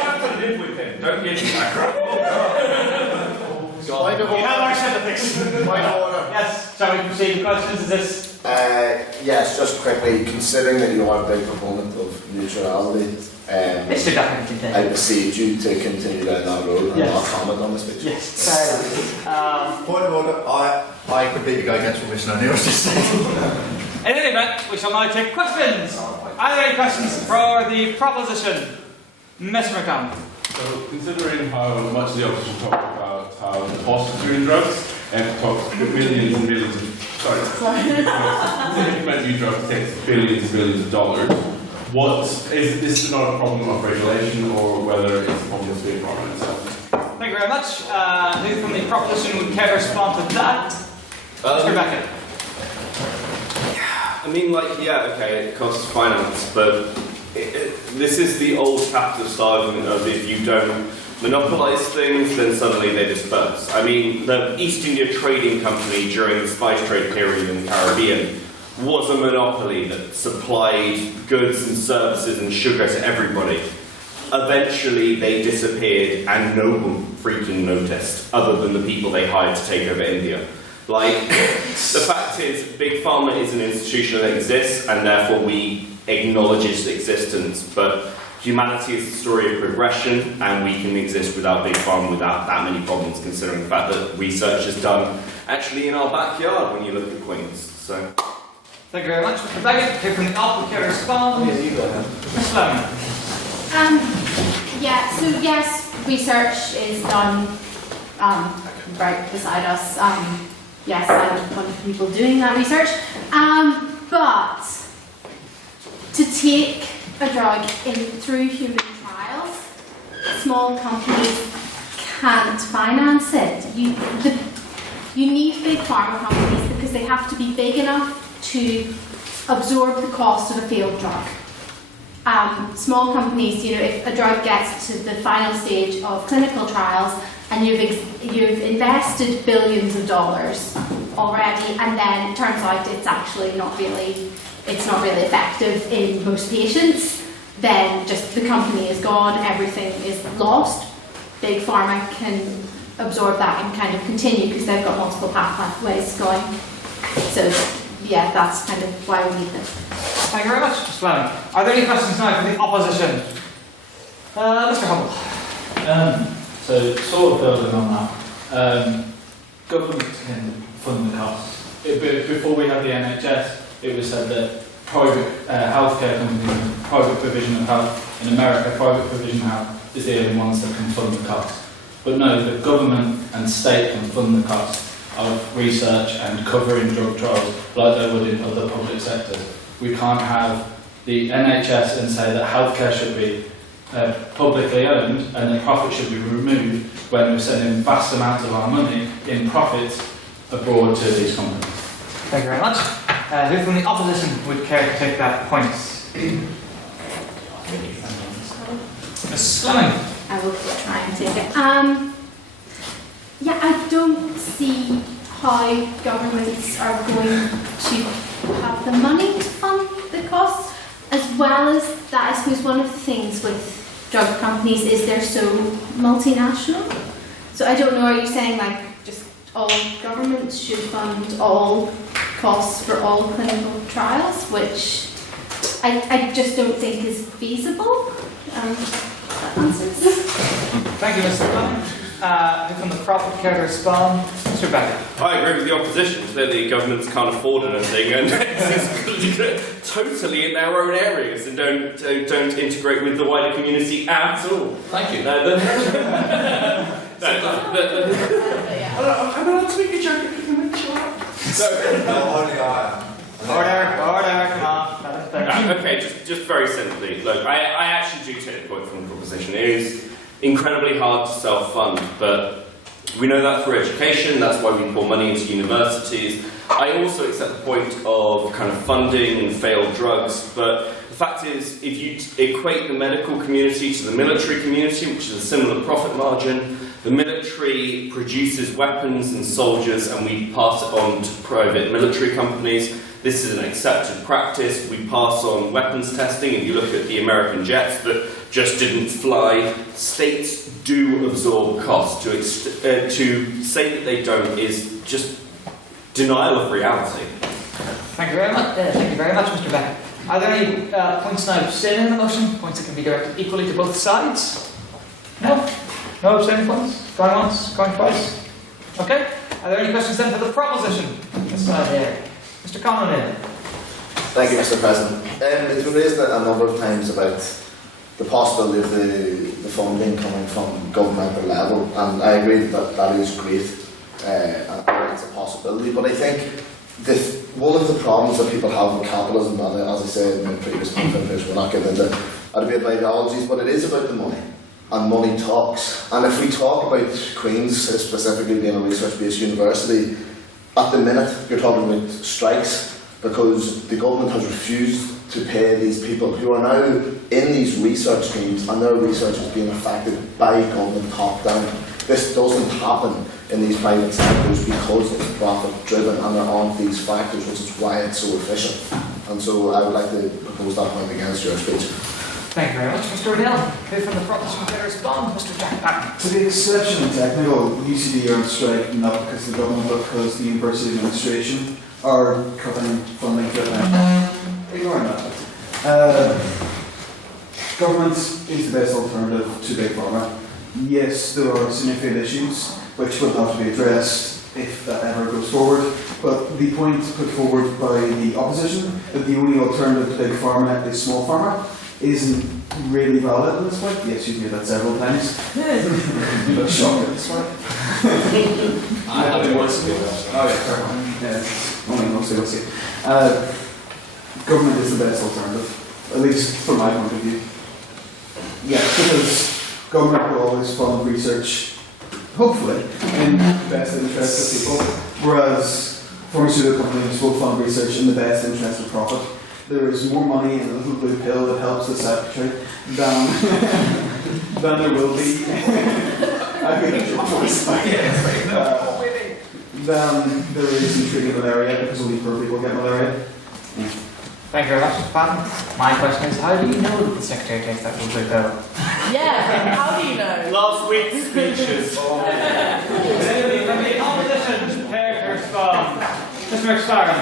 have to live with him. Don't get him back. Point of order. We have our sympathies. Point of order. Yes, shall we proceed with questions? Is this? Yes, just quickly, considering that you are a big proponent of neutrality, Mr. Doherty, I beseech you to continue down that road and not comment on this picture. Yes, fair enough. Point of order, I completely go against what Mr. O'Neill just said. In any event, we shall now take questions. Are there any questions for the proposition? Mr. McCown. So, considering how much the opposition talked about how the cost of doing drugs and talks millions and millions of to implement new drugs takes billions and billions of dollars. What is this not a problem of regulation or whether it's a problem of Big Pharma itself? Thank you very much. Who from the proposition would care to respond to that? Mr. Beckett. I mean, okay, it costs finance, but this is the old capitalist argument of if you don't monopolise things, then suddenly they disperse. I mean, the East India Trading Company during the spice trade period in the Caribbean was a monopoly that supplied goods and services and sugar to everybody. Eventually, they disappeared and no one freaking noticed, other than the people they hired to take over India. The fact is, Big Pharma is an institution that exists, and therefore we acknowledges existence, but humanity is the story of progression, and we can exist without Big Pharma without that many problems, considering the fact that research is done actually in our backyard when you look at Queen's. So, thank you very much, Mr. Beckett. Here from the Applicant Response. Yeah, you go ahead. Ms. Fleming. Yeah, so yes, research is done right beside us. Yes, I'm one of the people doing that research. But to take a drug through human trials, small companies can't finance it. You need big pharma companies because they have to be big enough to absorb the cost of a failed drug. Small companies, if a drug gets to the final stage of clinical trials and you've invested billions of dollars already, and then it turns out it's actually not really effective in most patients, then just the company is gone, everything is lost. Big pharma can absorb that and kind of continue because they've got multiple pathways going. So yeah, that's kind of why we need this. Thank you very much, Mr. Fleming. Are there any questions now from the opposition? Mr. Hubble. So, sort of building on that, government can fund the costs. Before we had the NHS, it was said that private healthcare companies, private provision of health, in America, private provision of health is the only ones that can fund the costs. But no, the government and state can fund the costs of research and covering drug trials like they would in other public sectors. We can't have the NHS and say that healthcare should be publicly owned and the profit should be removed when we're sending vast amounts of our money in profits abroad to these companies. Thank you very much. Who from the opposition would care to take that point? Ms. Fleming. I will try and take it. Yeah, I don't see how governments are going to have the money to fund the costs, as well as that. I suppose one of the things with drug companies is they're so multinational. So I don't know, are you saying like just all governments should fund all costs for all clinical trials, which I just don't think is feasible? That answers. Thank you, Mr. Fleming. Who from the profit care to respond? Mr. Beckett. I agree with the opposition. Clearly, governments can't afford anything, and it's totally in their own areas and don't integrate with the wider community at all. Thank you. I'm not speaking joke. only I. Order, come on. Okay, just very simply. Look, I actually do take the point from the proposition. It is incredibly hard to self-fund, but we know that through education. That's why we pour money into universities. I also accept the point of kind of funding failed drugs, but the fact is, if you equate the medical community to the military community, which is a similar profit margin, the military produces weapons and soldiers, and we pass it on to private military companies. This is an accepted practice. We pass on weapons testing. If you look at the American jets that just didn't fly, states do absorb costs. To say that they don't is just denial of reality. Thank you very much. Thank you very much, Mr. Beckett. Are there any points now abstaining in the motion? Points that can be directed equally to both sides? No? No abstaining points? Going once? Going twice? Okay. Are there any questions then for the proposition? This side here. Mr. Conlon. Thank you, Mr. President. It's been raised a number of times about the possibility of the funding coming from governmental level, and I agree that is great, and it's a possibility. But I think one of the problems that people have with capitalism, and as I said in my previous conference, we're not getting into a debate about ideologies, but it is about the money. And money talks. And if we talk about Queen's specifically being a research-based university, at the minute you're talking about strikes because the government has refused to pay these people who are now in these research teams, and their research is being affected by government top down. This doesn't happen in these private sectors because it's profit driven and there aren't these factors, which is why it's so efficient. And so I would like to propose that point against your speech. Thank you very much, Mr. O'Neill. Who from the proposition can respond? Mr. Jack Patton. To the exception technical, UCD are on strike not because of the government but because the university administration are cutting funding for them. Ignoring that. Government is the best alternative to Big Pharma. Yes, there are significant issues which will have to be addressed if that ever goes forward, but the point put forward by the opposition that the only alternative to Big Pharma is Small Pharma isn't really valid at this point. Yes, you've made that several times. You look shocked at this point. I have worse to do. Oh yeah, fair one. Yeah, only mostly we'll see. Government is the best alternative, at least from my point of view. Yeah, because government will always fund research, hopefully, in the best interest of people, whereas pharmaceutical companies will fund research in the best interest of profit. There is more money in a little blue pill that helps the secretary than there will be. Than there is in treating malaria, because only poor people get malaria. Yeah. Thank you very much, Mr. Patton. My question is, how do you know that the secretary takes that blue pill? Yeah, how do you know? Last week's speeches. Anybody from the opposition prepared to respond? Mr. McSparrow.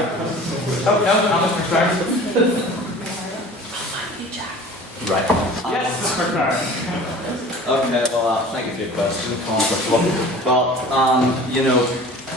Oh, no, not Mr. McSparrow. Right. Yes, Mr. McSparrow. Okay, well, thank you for your question, but you know,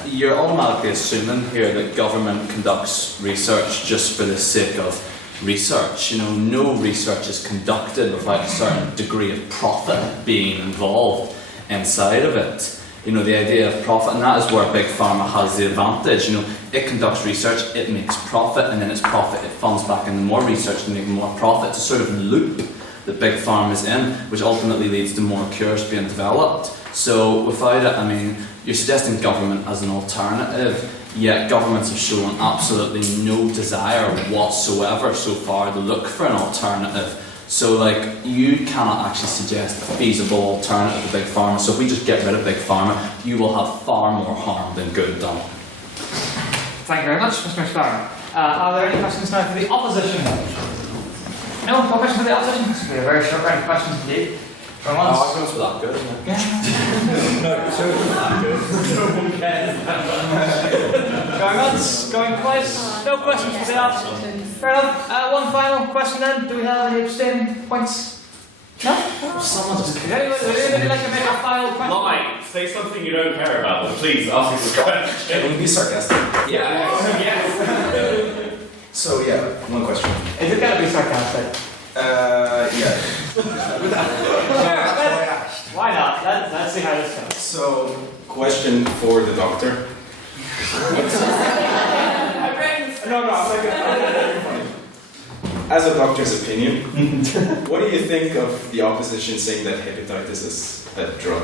you're automatically assuming here that government conducts research just for the sake of research. You know, no research is conducted without a certain degree of profit being involved inside of it. You know, the idea of profit, and that is where Big Pharma has the advantage. You know, it conducts research, it makes profit, and then its profit, it funds back into more research to make more profit. It's a sort of loop that Big Pharma is in, which ultimately leads to more cures being developed. So without it, I mean, you're suggesting government as an alternative, yet governments have shown absolutely no desire whatsoever so far to look for an alternative. So like, you cannot actually suggest a feasible alternative to Big Pharma. So if we just get rid of Big Pharma, you will have far more harm than good done. Thank you very much, Mr. McSparrow. Are there any questions now for the opposition? No questions for the opposition? This will be a very short round of questions indeed. For once. Arguments were that good, isn't it? No, so that good. Going once, going twice. No questions for the opposition. Fair enough. One final question then. Do we have any abstaining points? No? Someone just... Would anybody like to make a final question? Mike, say something you don't care about, but please ask us a question. Can we be sarcastic? Yeah. Yes. So yeah, one question. Is it going to be sarcastic? Yeah. Why not? Let's see how this goes. So, question for the doctor. As a doctor's opinion, what do you think of the opposition saying that hepatitis is a drug?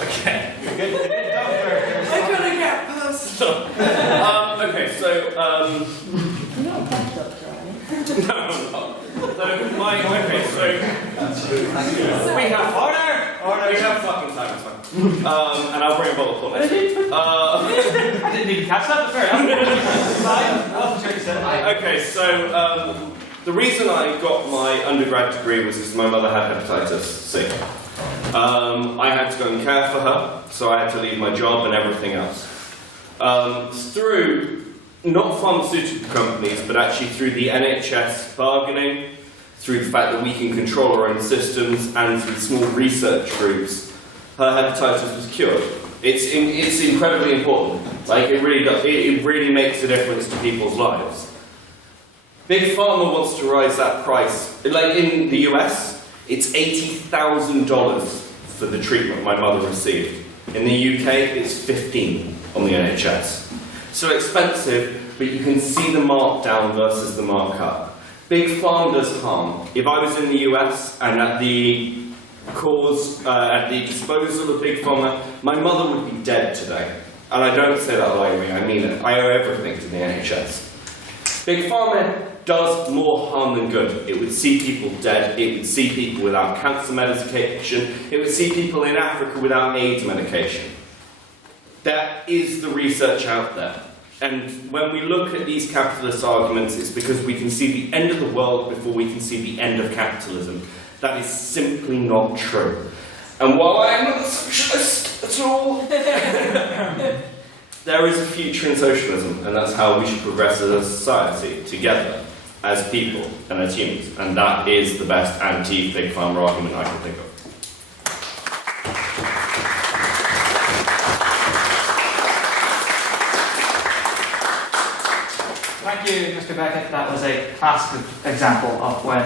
Okay. Good doctor. I'm gonna get personal. Okay, so You're not a pet doctor, are you? no, I'm not. So Mike, okay, so we have order. We have fucking time, it's fine. And I'll bring a bottle of water. I didn't even catch that. Fair enough. I wasn't sure you said it. Okay, so the reason I got my undergrad degree was because my mother had hepatitis C. I had to go and care for her, so I had to leave my job and everything else. Through not pharmaceutical companies, but actually through the NHS bargaining, through the fact that we can control our own systems, and through small research groups, her hepatitis was cured. It's incredibly important. Like, it really does. It really makes a difference to people's lives. Big Pharma wants to rise that price. Like in the US, it's $80,000 for the treatment my mother received. In the UK, it's $15,000 on the NHS. So expensive, but you can see the markdown versus the markup. Big Pharma does harm. If I was in the US and at the at the disposal of Big Pharma, my mother would be dead today. And I don't say that lightly, I mean it. I owe everything to the NHS. Big Pharma does more harm than good. It would see people dead, it would see people without cancer medication, it would see people in Africa without AIDS medication. That is the research out there. And when we look at these capitalist arguments, it's because we can see the end of the world before we can see the end of capitalism. That is simply not true. And while I am not a socialist at all, there is a future in socialism, and that's how we should progress as a society, together, as people and as humans. And that is the best anti-Big Pharma argument I can think of. Thank you, Mr. Beckett. That was a classic example of when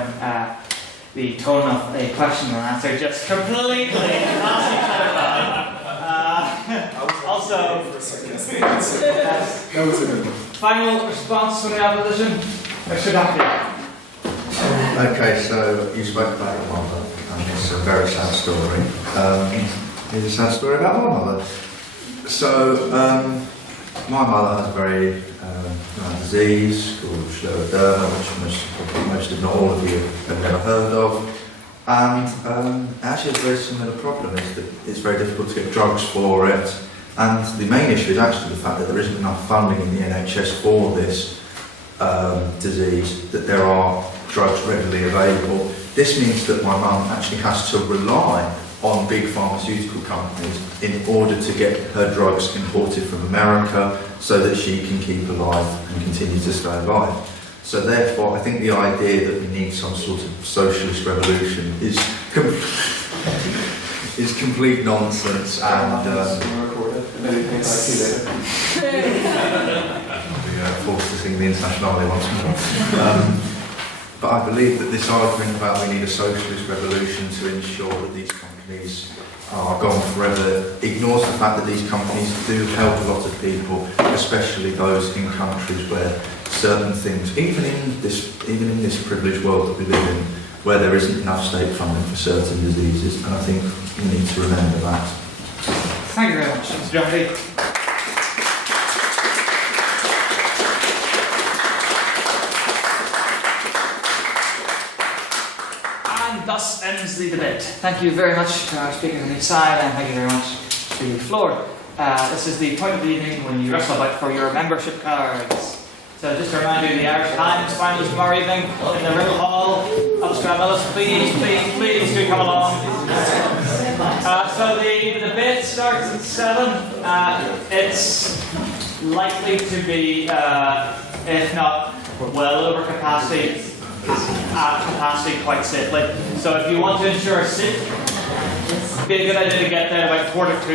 the tone of a question and answer just completely also, that was a good one. final response from the opposition. Mr. Duffy. Okay, so you spoke about your mother, and it's a very sad story. It's a sad story about my mother. So, my mother has a very disease called scleroderma, which most if not all of you have never heard of. And actually it's a very similar problem, is that it's very difficult to get drugs for it. And the main issue is actually the fact that there isn't enough funding in the NHS for this disease, that there are drugs readily available. This means that my mum actually has to rely on big pharmaceutical companies in order to get her drugs imported from America so that she can keep alive and continue to stay alive. So therefore, I think the idea that we need some sort of socialist revolution is complete nonsense, and forced to sing the Internationale once more. But I believe that this argument about we need a socialist revolution to ensure that these companies are gone forever ignores the fact that these companies do help a lot of people, especially those in countries where certain things, even in this privileged world that we live in, where there isn't enough state funding for certain diseases, and I think we need to remember that. Thank you very much, Mr. Duffy. Thus ends the debate. Thank you very much to our speakers on each side, and thank you very much to the floor. This is the point of the evening when you wrestle about for your membership cards. So just to remind you, the Irish Times finals tomorrow evening in the Riddle Hall of Stramillis. Please do come along. So the debate starts at 7. It's likely to be, if not well over capacity, quite safely. So if you want to ensure a seat, it'd be a good idea to get there about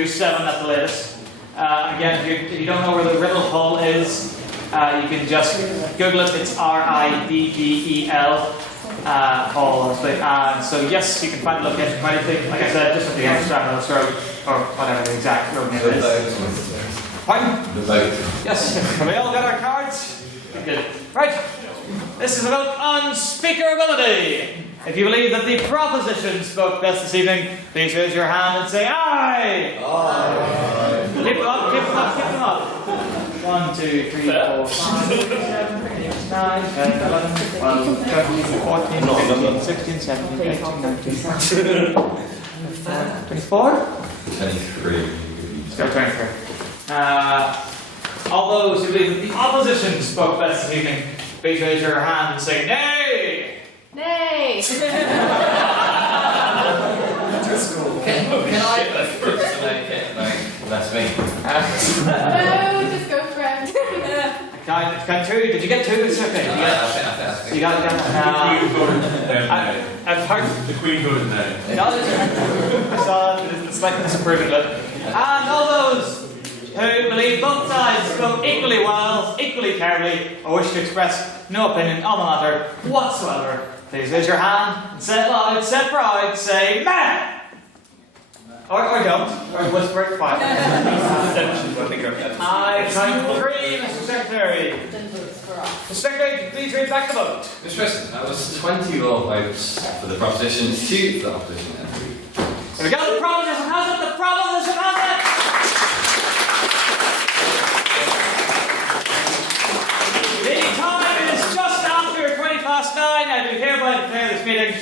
7 at the latest. Again, if you don't know where the Riddle Hall is, you can just Google it. It's RIDDEL Hall. And so yes, you can find the location for anything. Like I said, just at the end of Stramillis Road, or whatever the exact road name is. Pardon? The vote. Yes. Have we all got our cards? Good. Right. This is a vote on speakerability. If you believe that the proposition spoke best this evening, please raise your hand and say aye. Aye. Keep them up, keep them up, keep them up. 1, 2, 3, 4, 5, 6, 7, 8, 9, 10, 11, 12, 13, 14, 15, 16, 17, 18, 19, 20, 24? 23. Let's go 23. All those who believe that the opposition spoke best this evening, please raise your hand and say nay. Nay. Can I go first to make it? No, that's me. No, just go for it. Got 2. Did you get 2? It's okay. You got The Queen voted the Queen voted no. I saw it's like disapproving it. And all those who believe both sides spoke equally well, equally terribly, or wish to express no opinion on the matter whatsoever, please raise your hand and say it loud, say it proud, say meh! Or don't, or whisper it quietly. I count 3, Mr. Secretary. Mr. Secretary, please read back the vote. Mr. President, that was 20 votes for the proposition, 2 for the opposition. There we go, the proposition has it, the proposition has it! The time is just after 9:20. I do hereby declare this meeting